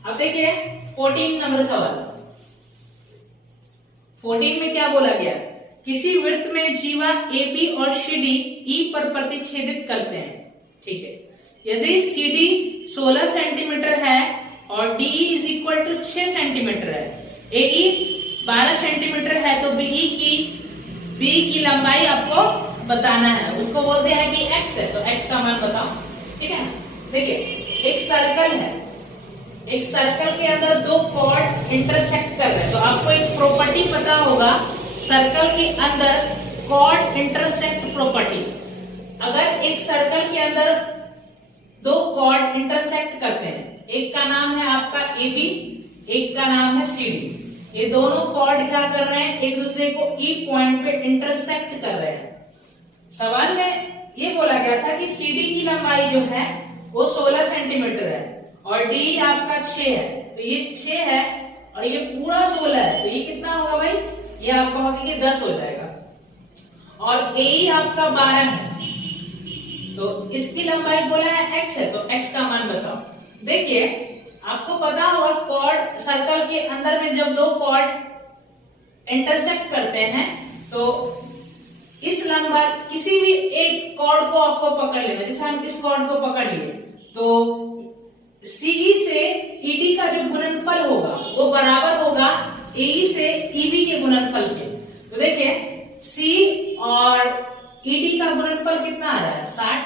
अब देखिए 14 नंबर सवाल। 14 में क्या बोला गया, किसी वृत्त में जीवा AB और CD E पर प्रतिच्छेदित करते हैं। ठीक है, यदि CD 16 सेंटीमीटर है और DE = 6 सेंटीमीटर है, AE 12 सेंटीमीटर है, तो BE की लंबाई आपको बताना है। उसको बोलते हैं कि x है, तो x का मान बताओ। ठीक है, देखिए एक सर्कल है, एक सर्कल के अंदर 2 कॉर्ड इंटरसेक्ट कर रहे हैं। तो आपको एक प्रॉपर्टी पता होगा सर्कल के अंदर कॉर्ड इंटरसेक्ट प्रॉपर्टी। अगर एक सर्कल के अंदर 2 कॉर्ड इंटरसेक्ट करते हैं, एक का नाम है आपका AB, एक का नाम है CD। ये दोनों कॉर्ड क्या कर रहे हैं, एक दूसरे को E पॉइंट पे इंटरसेक्ट कर रहे हैं। सवाल में ये बोला गया था कि CD की लंबाई जो है वो 16 सेंटीमीटर है और D आपका 6 है। तो ये 6 है और ये पूरा 16 है, तो ये कितना होगा भाई, ये आप कहोगे कि 10 हो जाएगा। और AE आपका 12 है, तो इसकी लंबाई बोला है x है, तो x का मान बताओ। देखिए आपको पता होगा कॉर्ड सर्कल के अंदर में जब 2 कॉर्ड इंटरसेक्ट करते हैं तो इस लंबाई किसी भी एक कॉर्ड को आपको पकड़ लेना। जैसे हम इस कॉर्ड को पकड़ लिए तो CE से ED का जो गुणनफल होगा वो बराबर होगा AE से EB के गुणनफल के। तो देखिए C और ED का गुणनफल कितना आ रहा है, 60,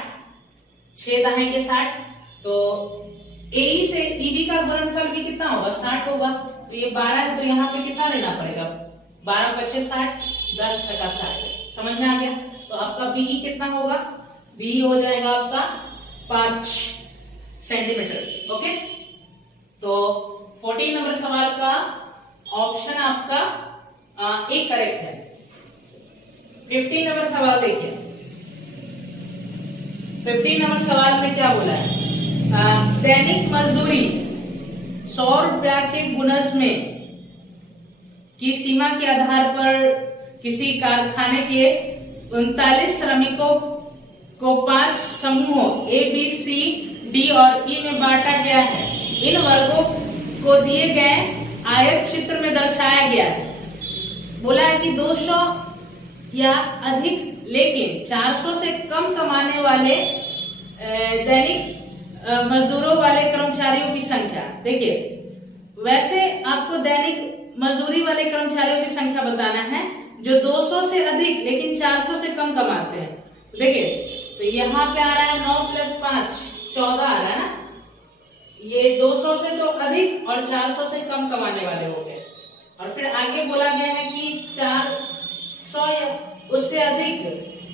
6 दाएं के 60। तो AE से EB का गुणनफल भी कितना होगा, 60 होगा। तो ये 12 है, तो यहाँ पे कितना लेना पड़ेगा, 12 × 5 = 60, 10 × 60। समझ में आ गया। तो आपका BE कितना होगा, BE हो जाएगा आपका 5 सेंटीमीटर। ओके, तो 14 नंबर सवाल का ऑप्शन आपका ए करेक्ट है। 15 नंबर सवाल देखिए। 15 नंबर सवाल में क्या बोला है, दैनिक मजदूरी 100 रुपया के गुणज में की सीमा के आधार पर किसी कारखाने के 39 श्रमिकों को 5 समूहों ए बी सी डी और ई में बांटा गया है। इन वर्गों को दिए गए आयत चित्र में दर्शाया गया है। बोला है कि 200 या अधिक लेकिन 400 से कम कमाने वाले दैनिक मजदूरों वाले कर्मचारियों की संख्या। देखिए, वैसे आपको दैनिक मजदूरी वाले कर्मचारियों की संख्या बताना है जो 200 से अधिक लेकिन 400 से कम कमाते हैं। देखिए, तो यहाँ पे आ रहा है 9 + 5 14 आ रहा है ना। ये 200 से तो अधिक और 400 से कम कमाने वाले हो गए। और फिर आगे बोला गया है कि 400 या उससे अधिक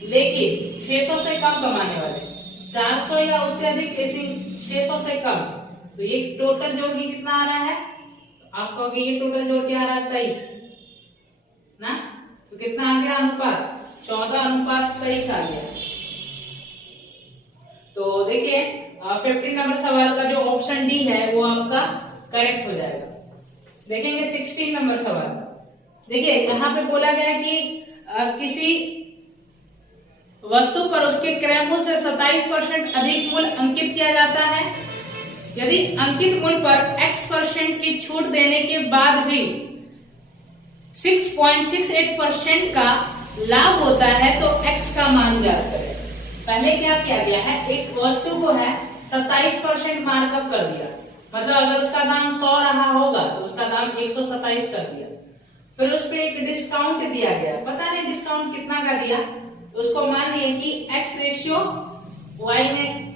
लेकिन 600 से कम कमाने वाले, 400 या उससे अधिक लेकिन 600 से कम। तो ये टोटल जोड़ के कितना आ रहा है? आप कहोगे ये टोटल जोड़ के आ रहा है 23 ना। तो कितना आ गया अनुपात? 14:23 आ गया। तो देखिए 15 नंबर सवाल का जो ऑप्शन डी है वो आपका करेक्ट हो जाएगा। देखेंगे 16 नंबर सवाल। देखिए यहाँ पे बोला गया है कि किसी वस्तु पर उसके क्रय मूल्य से 27% अधिक मूल्य अंकित किया जाता है। यदि अंकित मूल्य पर x% की छूट देने के बाद भी 6.68% का लाभ होता है तो x का मान ज्ञात करें। पहले क्या किया गया है, एक वस्तु को है 27% मार्कअप कर दिया, मतलब अगर उसका दाम 100 रहा होगा तो उसका दाम 127 कर दिया। फिर उस पर एक डिस्काउंट दिया गया, पता नहीं डिस्काउंट कितना का दिया, तो उसको मान लिए कि x/y में,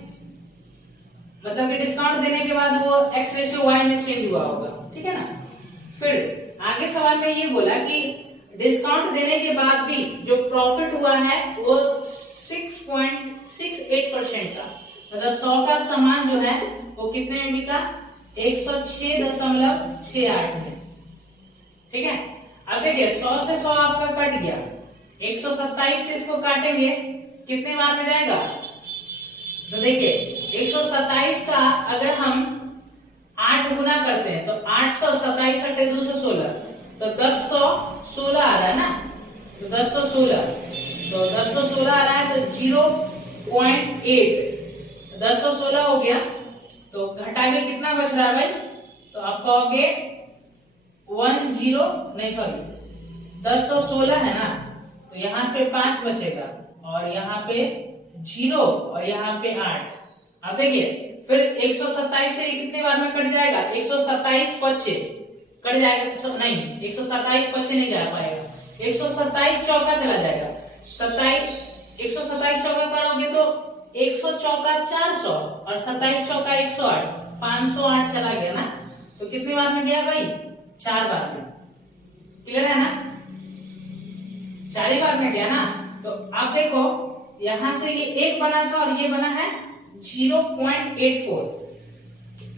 मतलब कि डिस्काउंट देने के बाद वो x/y में चेंज हुआ होगा, ठीक है ना। फिर आगे सवाल में ये बोला कि डिस्काउंट देने के बाद भी जो प्रॉफिट हुआ है वो 6.68% का, मतलब 100 का सामान जो है वो कितने में बिका? 106.68 में, ठीक है। अब देखिए 100 से 100 आपका कट गया, 127 से इसको काटेंगे कितने बार में जाएगा? तो देखिए 127 का अगर हम 8 गुना करते हैं तो 827 × 216 तो 1016 आ रहा है ना। तो 1016 आ रहा है तो 0.8 1016 हो गया। तो घटा के कितना बच रहा है भाई? तो आप कहोगे 1016 है ना, तो यहाँ पे 5 बचेगा और यहाँ पे 0 और यहाँ पे 8। अब देखिए फिर 127 से कितने बार में कट जाएगा? 127 पचे कट जाएगा, नहीं 127 पचे नहीं जा पाएगा, 127 चौका चला जाएगा। 127 चौका करोगे तो 100 चौका 400 और 27 चौका 108, 508 चला गया ना। तो कितने बार में गया भाई? 4 बार में। क्लियर है ना? 4 ही बार में गया ना। तो आप देखो यहां से ये 1 बना था और ये बना है 0.84।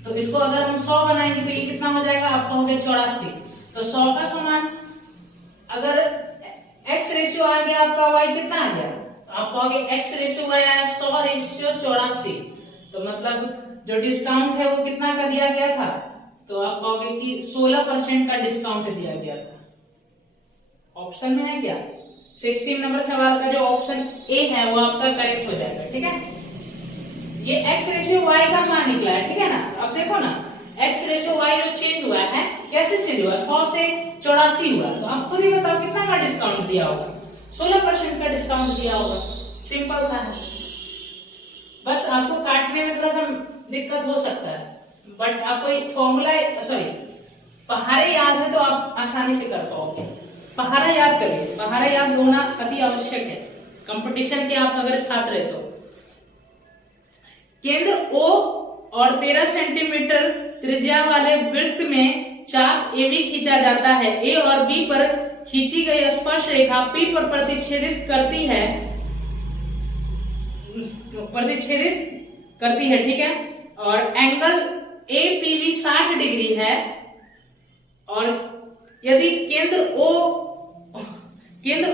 तो इसको अगर हम 100 बनाएंगे तो ये कितना हो जाएगा? आप कहोगे 84। तो 100 का समान अगर x रेशियो आ गया आपका, y कितना आ गया? तो आप कहोगे x रेशियो y आया 100/84। तो मतलब जो डिस्काउंट है वो कितना का दिया गया था? तो आप कहोगे कि 16% का डिस्काउंट दिया गया था। ऑप्शन में है क्या? 16 नंबर सवाल का जो ऑप्शन ए है वो आपका करेक्ट हो जाएगा, ठीक है। ये x/y का मान निकला है, ठीक है ना। अब देखो ना x/y जो चेंज हुआ है, कैसे चेंज हुआ? 100 से 84 हुआ। तो आप खुद ही बताओ कितना का डिस्काउंट दिया होगा? 16% का डिस्काउंट दिया होगा। सिंपल सा है, बस आपको काटने में थोड़ा सा दिक्कत हो सकता है, बट आपको एक फॉर्मूला पहाड़े याद है तो आप आसानी से कर पाओगे। पहाड़ा याद करिए, पहाड़ा याद होना अति आवश्यक है कंपटीशन के आप अगर छात्र है तो। केंद्र O और 13 सेंटीमीटर त्रिज्या वाले वृत्त में चाप AB खींचा जाता है। A और B पर खींची गई स्पर्श रेखा P पर प्रतिच्छेदित करती है, ठीक है। और एंगल APB 60 डिग्री है। और यदि केंद्र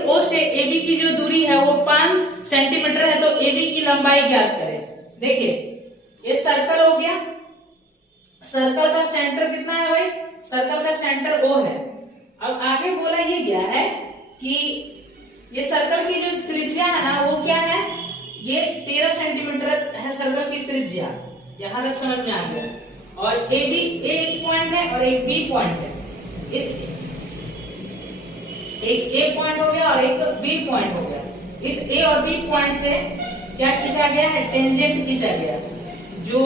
O से AB की जो दूरी है वो 5 सेंटीमीटर है तो AB की लंबाई ज्ञात करें। देखिए ये सर्कल हो गया, सर्कल का सेंटर कितना है भाई? सर्कल का सेंटर O है। अब आगे बोला ये गया है कि ये सर्कल की जो त्रिज्या है ना वो क्या है? ये 13 सेंटीमीटर है सर्कल की त्रिज्या, यहां तक समझ में आ गया। और ए बी एक पॉइंट है और एक बी पॉइंट है, इस एक ए पॉइंट हो गया और एक बी पॉइंट हो गया। इस ए और बी पॉइंट से क्या खींचा गया है, टेंजेंट खींचा गया, जो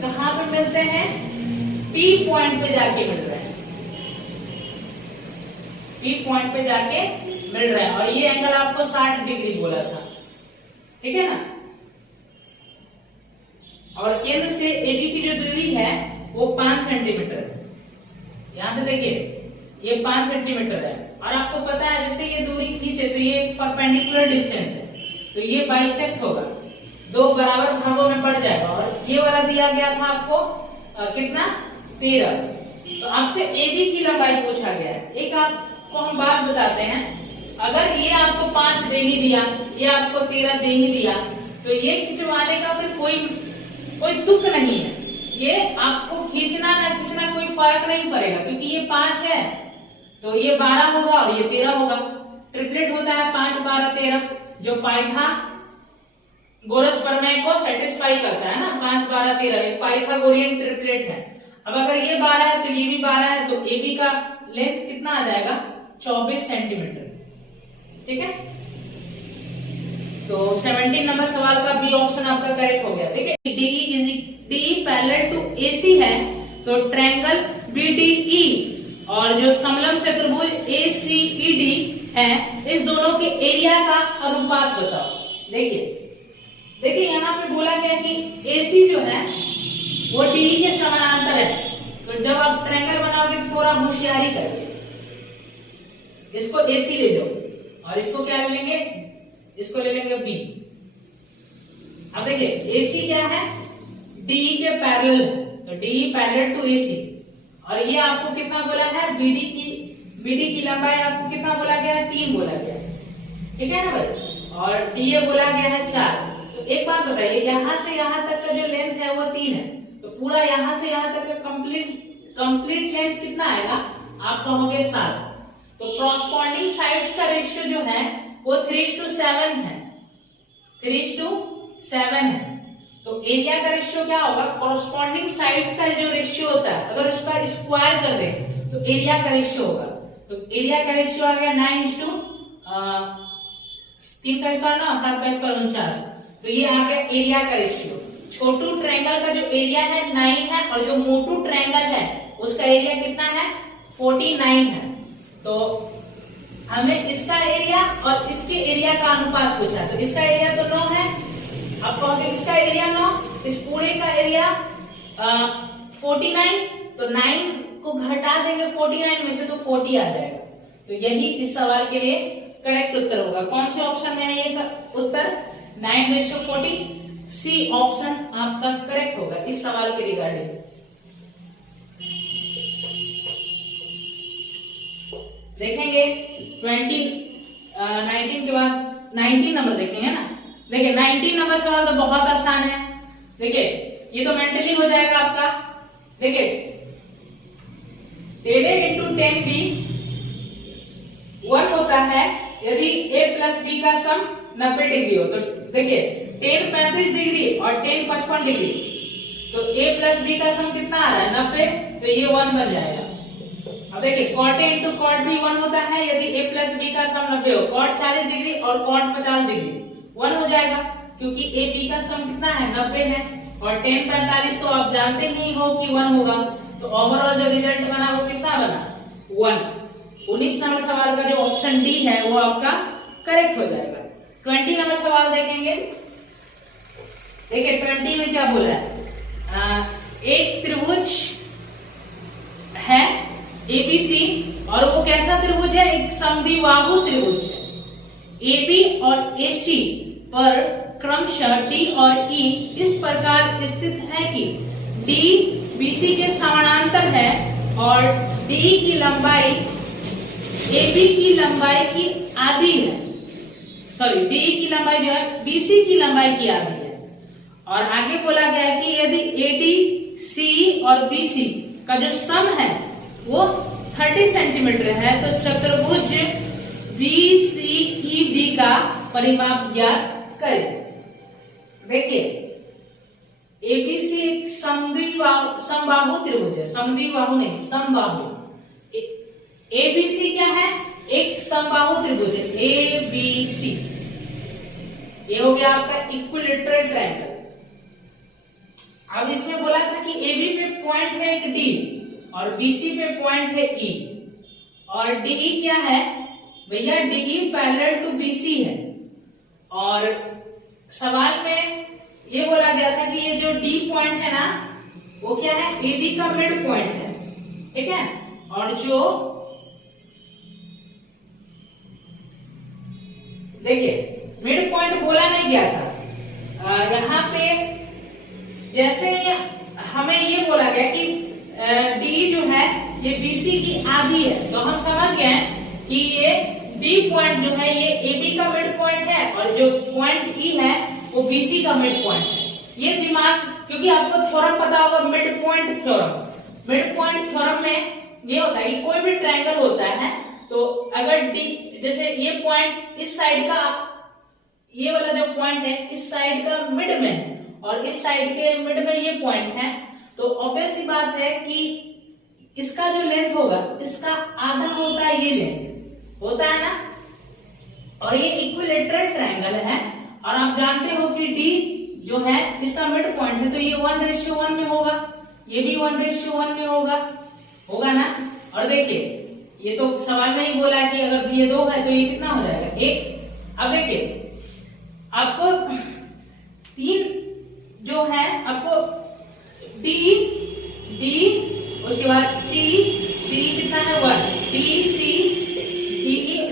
कहां पे मिलते हैं, पी पॉइंट पे जाके मिल रहे हैं, पी पॉइंट पे जाके मिल रहे हैं। और ये एंगल आपको 60 डिग्री बोला था, ठीक है ना। और केंद्र से एबी की जो दूरी है वो 5 सेंटीमीटर है। यहां से देखिए ये 5 सेंटीमीटर है, और आपको पता है जैसे ये दूरी खींचे तो ये परपेंडिकुलर डिस्टेंस है, तो ये बाइसेक्ट होगा, दो बराबर भागों में पड़ जाएगा। और ये वाला दिया गया था आपको कितना, 13। तो आपसे एबी की लंबाई पूछा गया है। एक आपको हम बात बताते हैं, अगर ये आपको 5 दे ही दिया, ये आपको 13 दे ही दिया, तो ये खिंचवाने का फिर कोई तुक नहीं है। ये आपको खींचना ना खींचना कोई फर्क नहीं पड़ेगा, क्योंकि ये 5 है तो ये 12 होगा और ये 13 होगा। ट्रिपलेट होता है 5, 12, 13, जो पाइथागोरस प्रमेय को सेटिस्फाई करता है ना। 5, 12, 13 एक पाइथागोरियन ट्रिपलेट है। अब अगर ये 12 है तो ये भी 12 है, तो एबी का लेंथ कितना आ जाएगा, 24 सेंटीमीटर, ठीक है। तो 17 नंबर सवाल का बी ऑप्शन आपका करेक्ट हो गया। देखिए डी पैरेलल टू एसी है, तो ट्रायंगल बीडीई और जो समलंब चतुर्भुज एसीईडी है, इस दोनों के एरिया का अनुपात बताओ। देखिए यहाँ पे बोला गया कि एसी जो है वो डी के समानांतर है। तो जब आप ट्रायंगल बनाओगे तो थोड़ा होशियारी करिए, इसको एसी ले लो और इसको क्या ले लेंगे, इसको ले लेंगे बी। अब देखिए एसी क्या है, डी के पैरेलल है, तो डी पैरेलल टू एसी। और ये आपको कितना बोला है, बीडी की लंबाई आपको कितना बोला गया है, 3 बोला गया है, ठीक है ना भाई। और डीए बोला गया है 4। तो एक बात बताइए, यहां से यहां तक का जो लेंथ है वो 3 है, तो पूरा यहां से यहां तक का कंप्लीट लेंथ कितना आएगा, आप कहोगे 7। तो कॉरस्पॉन्डिंग साइड्स का रेशियो जो है वो 3:7 है, 3:7 है। तो एरिया का रेशियो क्या होगा, कॉरस्पॉन्डिंग साइड्स का जो रेशियो होता है, अगर उसका स्क्वायर कर दें तो एरिया का रेशियो होगा। तो एरिया का रेशियो आ गया 9:3 का स्क्वायर 9, 7 का स्क्वायर 49। तो ये आ गया एरिया का रेशियो। छोटू ट्रायंगल का जो एरिया है 9 है, और जो मोटू ट्रायंगल है उसका एरिया कितना है, 49 है। तो हमें इसका एरिया और इसके एरिया का अनुपात पूछा, तो इसका एरिया तो 9 है, आप कहोगे इसका एरिया 9, इस पूरे का एरिया 49, तो 9 को घटा देंगे 49 में से तो 40 आ जाएगा। तो यही इस सवाल के लिए करेक्ट उत्तर होगा। कौन से ऑप्शन में है ये सब उत्तर, 9:40, सी ऑप्शन आपका करेक्ट होगा इस सवाल के रिगार्डिंग। देखेंगे 19 के बाद 19 नंबर देखेंगे ना। देखिए 19 नंबर सवाल तो बहुत आसान है। देखिए ये तो मेंटली हो जाएगा आपका। देखिए 10 × 10b 1 होता है यदि a + b का सम 90 डिग्री हो। तो देखिए 10 35 डिग्री और 10 55 डिग्री, तो a + b का सम कितना आ रहा है, 90, तो ये 1 बन जाएगा। अब देखिए cot a × cot b 1 होता है यदि a + b का सम 90 हो। cot 40 डिग्री और cot 50 डिग्री 1 हो जाएगा, क्योंकि a b का सम कितना है, 90 है, और 10 45 तो आप जानते ही हो कि 1 होगा। तो ओवरऑल जो रिजल्ट बना वो कितना बना, 1। 19 नंबर सवाल का जो ऑप्शन डी है वो आपका करेक्ट हो जाएगा। 20 नंबर सवाल देखेंगे। देखिए 20 में क्या बोला है, एक त्रिभुज है एबीसी, और वो कैसा त्रिभुज है, एक समद्विबाहु त्रिभुज है। एबी और एसी पर क्रमशः डी और ई इस प्रकार स्थित है कि डी बीसी के समानांतर है और डी की लंबाई एबी की लंबाई की आधी है। सॉरी, डी की लंबाई जो है बीसी की लंबाई की आधी है। और आगे बोला गया है कि यदि एडी सी और बीसी का जो सम है वो 30 सेंटीमीटर है, तो चतुर्भुज बीसीईडी का परिमाप ज्ञात करें। देखिए एबीसी एक समबाहु त्रिभुज है, समद्विबाहु नहीं, समबाहु। एबीसी क्या है? एक समबाहु त्रिभुज है, एबीसी। ये हो गया आपका इक्विलैटरल ट्रायंगल। अब इसमें बोला था कि एबी पे पॉइंट है एक डी और बीसी पे पॉइंट है ई, और डीई क्या है भैया? डीई पैरेलल टू बीसी है। और सवाल में ये बोला गया था कि ये जो डी पॉइंट है ना, वो क्या है? एबी का मिड पॉइंट है, ठीक है। और जो देखिए मिड पॉइंट बोला नहीं गया था यहाँ पे, जैसे हमें ये बोला गया कि डी जो है ये बीसी की आधी है, तो हम समझ गए कि ये डी पॉइंट जो है ये एबी का मिड पॉइंट है, और जो पॉइंट ई है वो बीसी का मिड पॉइंट है। ये दिमाग, क्योंकि आपको थ्योरम पता होगा, mid point theorem. Mid point theorem में ये होता है कि कोई भी ट्रायंगल होता है, तो अगर डी, जैसे ये पॉइंट इस साइड का, ये वाला जो पॉइंट है इस साइड का मिड में है और इस साइड के मिड में ये पॉइंट है, तो ऑब्वियस सी बात है कि इसका जो लेंथ होगा इसका आधा होता है, ये लेंथ होता है ना। और ये इक्विलैटरल ट्रायंगल है, और आप जानते हो कि डी जो है इसका मिड पॉइंट है, तो ये 1:1 में होगा, ये भी 1:1 में होगा ना। और देखिए ये तो सवाल में ही बोला है कि अगर ये 2 है तो ये कितना हो जाएगा? 1। अब देखिए आपको 3 जो है, आपको डी उसके बाद सी कितना है? 1, डी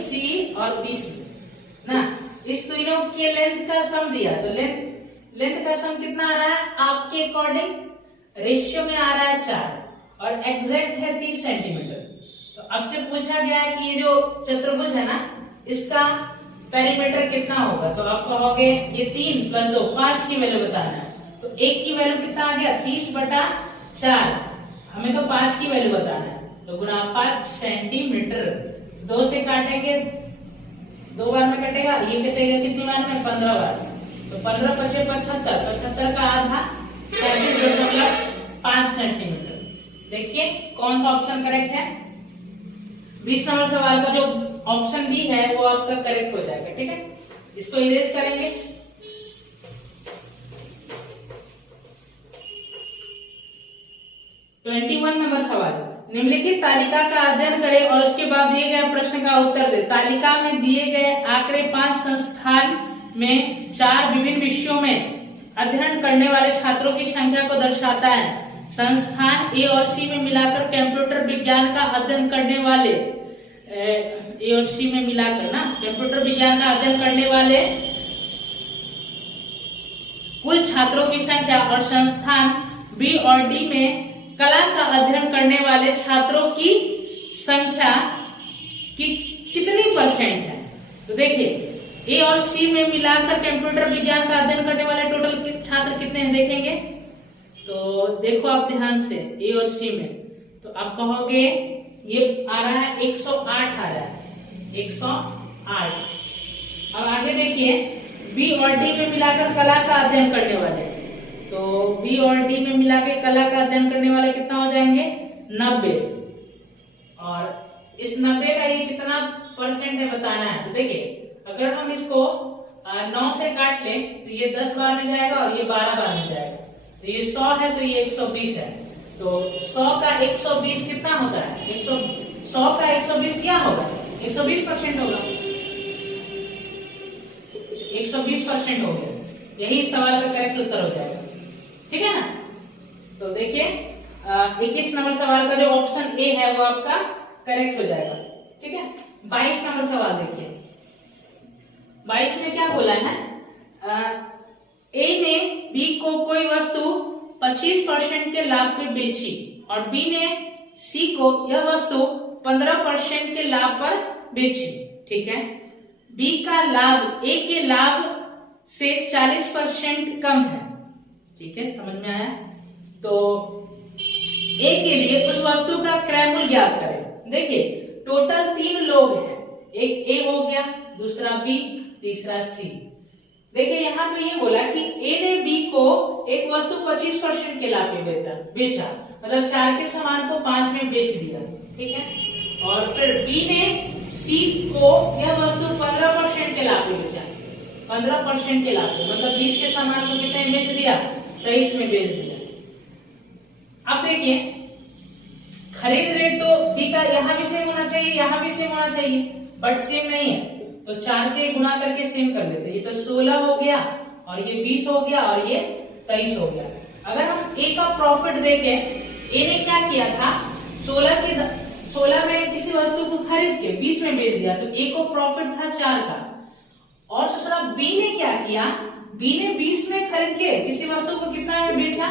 सी और बी सी ना। इस तीनों के लेंथ का सम दिया, तो लेंथ का सम कितना आ रहा है आपके अकॉर्डिंग? रेशियो में आ रहा है 4 और एग्जैक्ट है 30 सेंटीमीटर। तो अब से पूछा गया है कि ये जो चतुर्भुज है ना, इसका पेरीमीटर कितना होगा? तो आप कहोगे ये 3 + 2 5 की वैल्यू बताना है, तो 1 की वैल्यू कितना आ गया? 30/4। हमें तो 5 की वैल्यू बताना है, तो गुना 5 सेंटीमीटर। 2 से काटेंगे, 2 बार में कटेगा, ये कटेगा कितनी बार में? 15 बार। तो 15 × 5 = 75, 75 का आधा 37.5 सेंटीमीटर। देखिए कौन सा ऑप्शन करेक्ट है? 20 नंबर सवाल का जो ऑप्शन बी है वो आपका करेक्ट हो जाएगा, ठीक है। इसको इरेज करेंगे। नंबर सवाल, निम्नलिखित तालिका का अध्ययन करें और उसके बाद दिए गए प्रश्न का उत्तर दे। तालिका में दिए गए आंकड़े 5 संस्थान में 4 विभिन्न विषयों में अध्ययन करने वाले छात्रों की संख्या को दर्शाता है। संस्थान ए और सी में मिलाकर कंप्यूटर विज्ञान का अध्ययन करने वाले, ए और सी में मिलाकर ना कंप्यूटर विज्ञान का अध्ययन करने वाले कुल छात्रों की संख्या, और संस्थान बी और डी में कला का अध्ययन करने वाले छात्रों की संख्या की कितनी % है। तो देखिए ए और सी में मिलाकर कंप्यूटर विज्ञान का अध्ययन करने वाले टोटल छात्र कितने हैं देखेंगे। तो देखो आप ध्यान से, ए और सी में, तो आप कहोगे ये आ रहा है 108 आ रहा है, 108। अब आगे देखिए बी और डी में मिलाकर कला का अध्ययन करने वाले, तो बी और डी में मिला के कला का अध्ययन करने वाले कितना हो जाएंगे? 90। और इस 90 का ये कितना % है बताना है। तो देखिए अगर हम इसको 9 से काट लें तो ये 10 बार में जाएगा और ये 12 बार में जाएगा, तो ये 100 है तो ये 120 है। तो 100 का 120 कितना होता है? 100 का 120 क्या होगा? 120% होगा, 120% हो गया। यही सवाल का करेक्ट उत्तर हो जाएगा, ठीक है ना। तो देखिए 21 नंबर सवाल का जो ऑप्शन ए है वो आपका करेक्ट हो जाएगा, ठीक है। 22 नंबर सवाल देखिए, 22 में क्या बोला है? ए ने बी को कोई वस्तु 25% के लाभ पे बेची और बी ने सी को यह वस्तु 15% के लाभ पर बेची, ठीक है। बी का लाभ ए के लाभ से 40% कम है, ठीक है, समझ में आया। तो ए के लिए उस वस्तु का क्रय मूल्य ज्ञात करें। देखिए टोटल 3 लोग हैं, एक ए हो गया, दूसरा बी, तीसरा सी। देखिए यहाँ पे ये बोला कि ए ने बी को एक वस्तु 25% के लाभ पे बेचा, मतलब 4 के सामान को 5 में बेच दिया, ठीक है। और फिर बी ने सी को यह वस्तु 15% के लाभ पे बेचा, 15% के लाभ पे, मतलब 20 के सामान को कितने में बेच दिया, 23 में बेच दिया। अब देखिए खरीद रेट तो बी का यहाँ भी सेम होना चाहिए, यहाँ भी सेम होना चाहिए, बट सेम नहीं है, तो 4 से गुना करके सेम कर लेते हैं। ये तो 16 हो गया और ये 20 हो गया और ये 23 हो गया। अगर हम ए का प्रॉफिट देखें, ए ने क्या किया था, 16 में किसी वस्तु को खरीद के 20 में बेच दिया, तो ए को प्रॉफिट था 4 का। और ससुरा बी ने क्या किया, बी ने 20 में खरीद के किसी वस्तु को कितना में बेचा,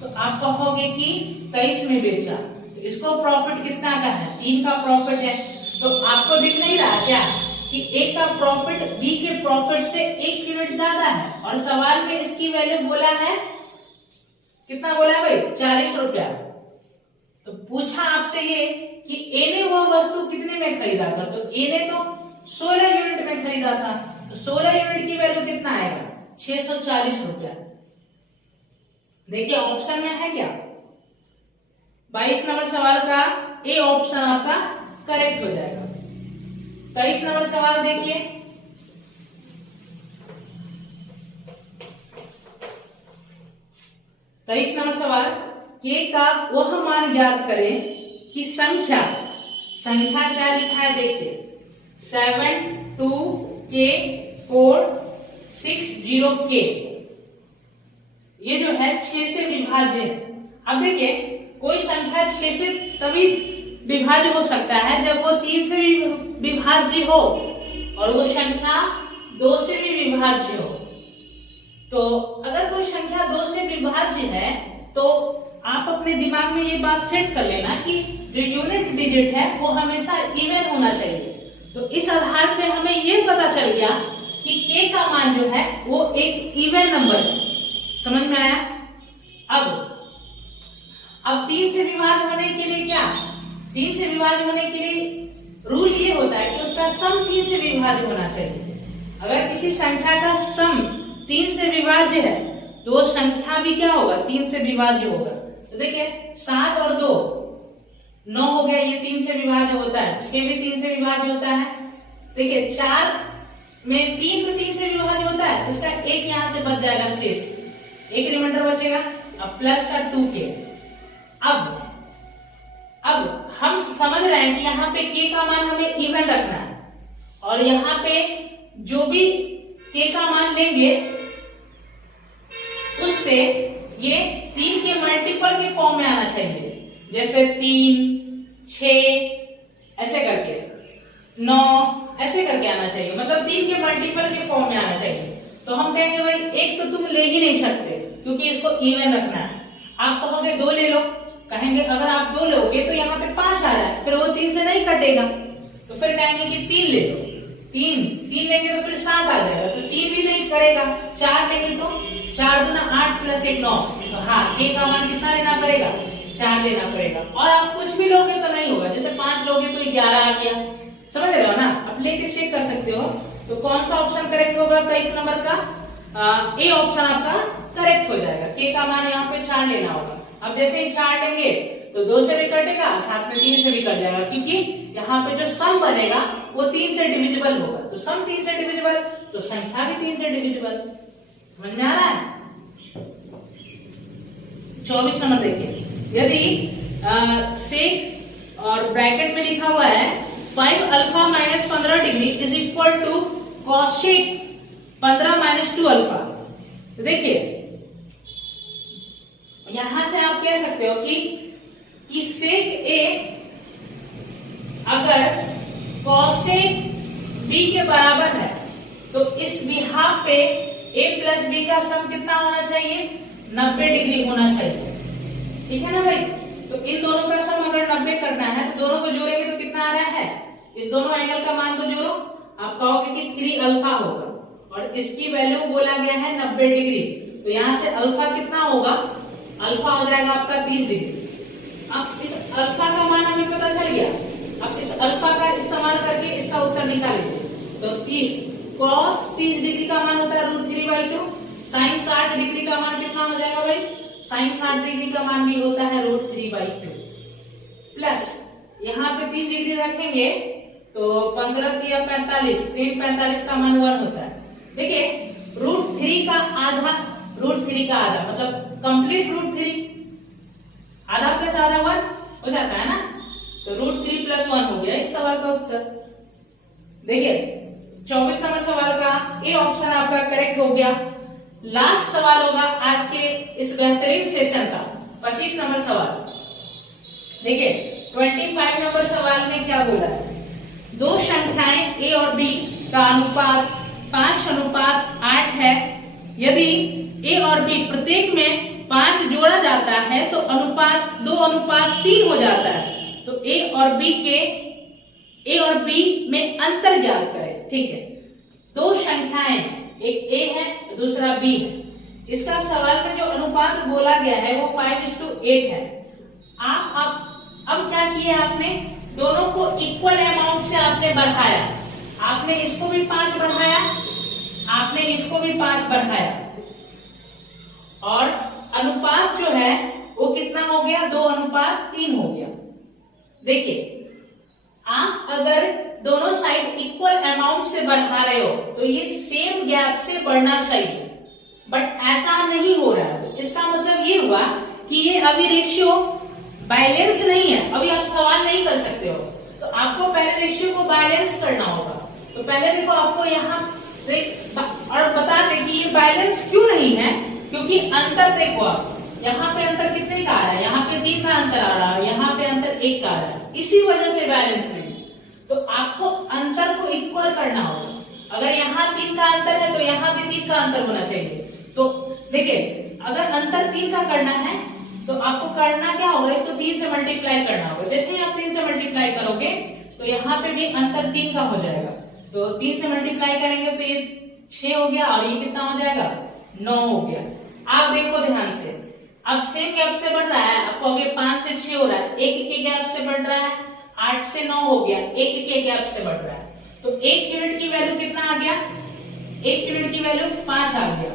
तो आप कहोगे कि 23 में बेचा, तो इसको प्रॉफिट कितना का है, 3 का प्रॉफिट है। तो आपको दिख नहीं रहा क्या कि ए का प्रॉफिट बी के प्रॉफिट से 1 यूनिट ज्यादा है, और सवाल में इसकी वैल्यू बोला है, कितना बोला है भाई, 40 रुपया। तो पूछा आपसे ये कि ए ने वह वस्तु कितने में खरीदा था, तो ए ने तो 16 यूनिट में खरीदा था, तो 16 यूनिट की वैल्यू कितना आएगा, 640 रुपया। देखिए ऑप्शन में है क्या, 22 नंबर सवाल का ए ऑप्शन आपका करेक्ट हो जाएगा। 23 नंबर सवाल देखिए, तेईस नंबर सवाल, के का वह मान ज्ञात करें कि संख्या क्या लिखा है, देखिए 7 2 k 4 6 0 k, ये जो है 6 से विभाज्य है। अब देखिए कोई संख्या 6 से तभी विभाज्य हो सकता है जब वो 3 से भी विभाज्य हो और वो संख्या 2 से भी विभाज्य हो। तो अगर कोई संख्या 2 से विभाज्य है तो आप अपने दिमाग में ये बात सेट कर लेना कि जो यूनिट डिजिट है वो हमेशा इवन होना चाहिए। तो इस आधार पे हमें ये पता चल गया कि k का मान जो है वो एक इवन नंबर है। समझ में आया? अब 3 से विभाज्य होने के लिए क्या, 3 से विभाज्य होने के लिए रूल ये होता है कि उसका सम 3 से विभाज्य होना चाहिए। अगर किसी संख्या का सम 3 से विभाज्य है तो वो संख्या भी क्या होगा, 3 से विभाज्य होगा। तो देखिए 7 और 2 9 हो गया, ये 3 से विभाज्य होता है, 6 भी 3 से विभाज्य होता है। देखिए 4 में 3 तो 3 से विभाज्य होता है, इसका एक यहां से बच जाएगा शेष, एक रिमाइंडर बचेगा, अब प्लस का 2k। अब हम समझ रहे हैं कि यहाँ पे k का मान हमें इवन रखना है और यहाँ पे जो भी k का मान लेंगे उससे ये 3 के मल्टीपल के फॉर्म में आना चाहिए, जैसे 3 6 ऐसे करके 9 ऐसे करके आना चाहिए, मतलब 3 के मल्टीपल के फॉर्म में आना चाहिए। तो हम कहेंगे भाई एक तो तुम ले ही नहीं सकते क्योंकि इसको इवन रखना है। आप कहोगे 2 ले लो, कहेंगे अगर आप 2 लोगे तो यहाँ पे 5 आ रहा है, फिर वो 3 से नहीं कटेगा, तो फिर कहेंगे कि 3 ले लो, 3 लेंगे तो फिर 7 आ जाएगा, तो 3 भी नहीं करेगा। 4 लेंगे तो 4 दूना 8 प्लस 1 9, तो हाँ k का मान कितना लेना पड़ेगा, 4 लेना पड़ेगा। और आप कुछ भी लोगे तो नहीं होगा, जैसे 5 लोगे तो 11 आ गया, समझ रहे हो ना? आप लेके चेक कर सकते हो। तो कौन सा ऑप्शन करेक्ट होगा 23 नंबर का, ए ऑप्शन आपका करेक्ट हो जाएगा। k का मान यहाँ पे 4 लेना होगा। अब जैसे ही 4 लेंगे तो 2 से भी कटेगा, साथ में 3 से भी कट जाएगा, क्योंकि यहाँ पे जो सम बनेगा वो 3 से डिविजिबल होगा। तो सम 3 से डिविजिबल तो संख्या भी 3 से डिविजिबल। समझ में आ रहा है? 24 नंबर देखिए, यदि सेक और ब्रैकेट में लिखा हुआ है 5 alpha minus 15 degree is equal to cosec 15 minus 2 alpha. तो देखिए यहां से आप कह सकते हो कि सेक ए अगर कॉसेक बी के बराबर है तो इस बिहाफ पे ए प्लस बी का सम कितना होना चाहिए, 90 डिग्री होना चाहिए। ठीक है ना भाई? तो इन दोनों का सम अगर 90 करना है तो दोनों को जोड़ेंगे तो कितना आ रहा है, इस दोनों एंगल का मान को जोड़ो, आप कहोगे कि 3 अल्फा होगा और इसकी वैल्यू बोला गया है 90 डिग्री। तो यहां से अल्फा कितना होगा, अल्फा हो जाएगा आपका 30 डिग्री। अब इस अल्फा का मान हमें पता चल गया, अब इस अल्फा का इस्तेमाल करके इसका उत्तर निकालेंगे। तो 30 cos 30 डिग्री का मान होता है √3/2, sin 60 डिग्री का मान कितना हो जाएगा भाई, sin 60 डिग्री का मान भी होता है √3/2, प्लस यहाँ पे 30 डिग्री रखेंगे तो 15 या 45, 345 का मान 1 होता है। देखिए √3 का आधा, √3 का आधा मतलब कंप्लीट √3, आधा प्लस आधा 1 हो जाता है ना, तो √3 + 1 हो गया इस सवाल का उत्तर। देखिए 24 नंबर सवाल का ए ऑप्शन आपका करेक्ट हो गया। लास्ट सवाल होगा आज के इस बेहतरीन सेशन का 25 नंबर सवाल। देखिए 25 नंबर सवाल में क्या बोला है, दो संख्याएं ए और बी का अनुपात 5:8 है। यदि ए और बी प्रत्येक में 5 जोड़ा जाता है तो अनुपात 2:3 हो जाता है। तो ए और बी में अंतर ज्ञात करें। ठीक है, दो संख्याएं, एक ए है दूसरा बी है, इसका सवाल में जो अनुपात बोला गया है वो 5:8 है। आप अब क्या किया आपने, दोनों को इक्वल अमाउंट से आपने बढ़ाया, आपने इसको भी 5 बढ़ाया, आपने इसको भी 5 बढ़ाया और अनुपात जो है वो कितना हो गया, 2:3 हो गया। देखिए आप अगर दोनों साइड इक्वल अमाउंट से बढ़ा रहे हो तो ये सेम गैप से बढ़ना चाहिए, बट ऐसा नहीं हो रहा है। तो इसका मतलब ये हुआ कि ये अभी रेशियो बैलेंस नहीं है, अभी आप सवाल नहीं कर सकते हो। तो आपको पहले रेशियो को बैलेंस करना होगा। तो पहले देखो आपको यहाँ और बता दे कि ये बैलेंस क्यों नहीं है, क्योंकि अंतर देखो आप, यहाँ पे अंतर कितने का आ रहा है, यहाँ पे 3 का अंतर आ रहा है, यहाँ पे अंतर 1 का आ रहा है, इसी वजह से बैलेंस नहीं। तो आपको अंतर को इक्वल करना होगा। अगर यहाँ 3 का अंतर है तो यहाँ भी 3 का अंतर होना चाहिए। तो देखिए अगर अंतर 3 का करना है तो आपको करना क्या होगा, इसको 3 से मल्टीप्लाई करना होगा। जैसे ही आप 3 से मल्टीप्लाई करोगे तो यहाँ पे भी अंतर 3 का हो जाएगा। तो 3 से मल्टीप्लाई करेंगे तो ये 6 हो गया और ये कितना हो जाएगा, 9 हो गया। आप देखो ध्यान से, अब सेम गैप से बढ़ रहा है, आपको आगे 5 से 6 हो रहा है, 1 के गैप से बढ़ रहा है, 8 से 9 हो गया, 1 के गैप से बढ़ रहा है। तो 1 यूनिट की वैल्यू कितना आ गया, 1 यूनिट की वैल्यू 5 आ गया।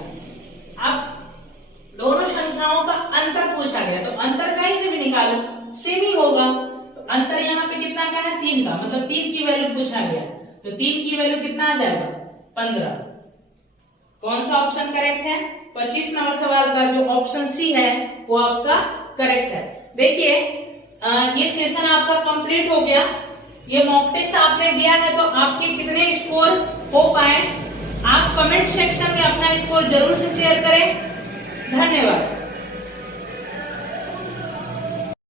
अब दोनों संख्याओं का अंतर पूछा गया, तो अंतर कहीं से भी निकालो सेम ही होगा। तो अंतर यहाँ पे कितना का है, 3 का, मतलब 3 की वैल्यू पूछा गया, तो 3 की वैल्यू कितना आ जाएगा, 15। कौन सा ऑप्शन करेक्ट है, 25 नंबर सवाल का जो ऑप्शन सी है वो आपका करेक्ट है। देखिए ये सेशन आपका कंप्लीट हो गया। ये मॉक टेस्ट आपने दिया है तो आपके कितने स्कोर हो पाए, आप कमेंट सेक्शन में अपना स्कोर जरूर से शेयर करें। धन्यवाद।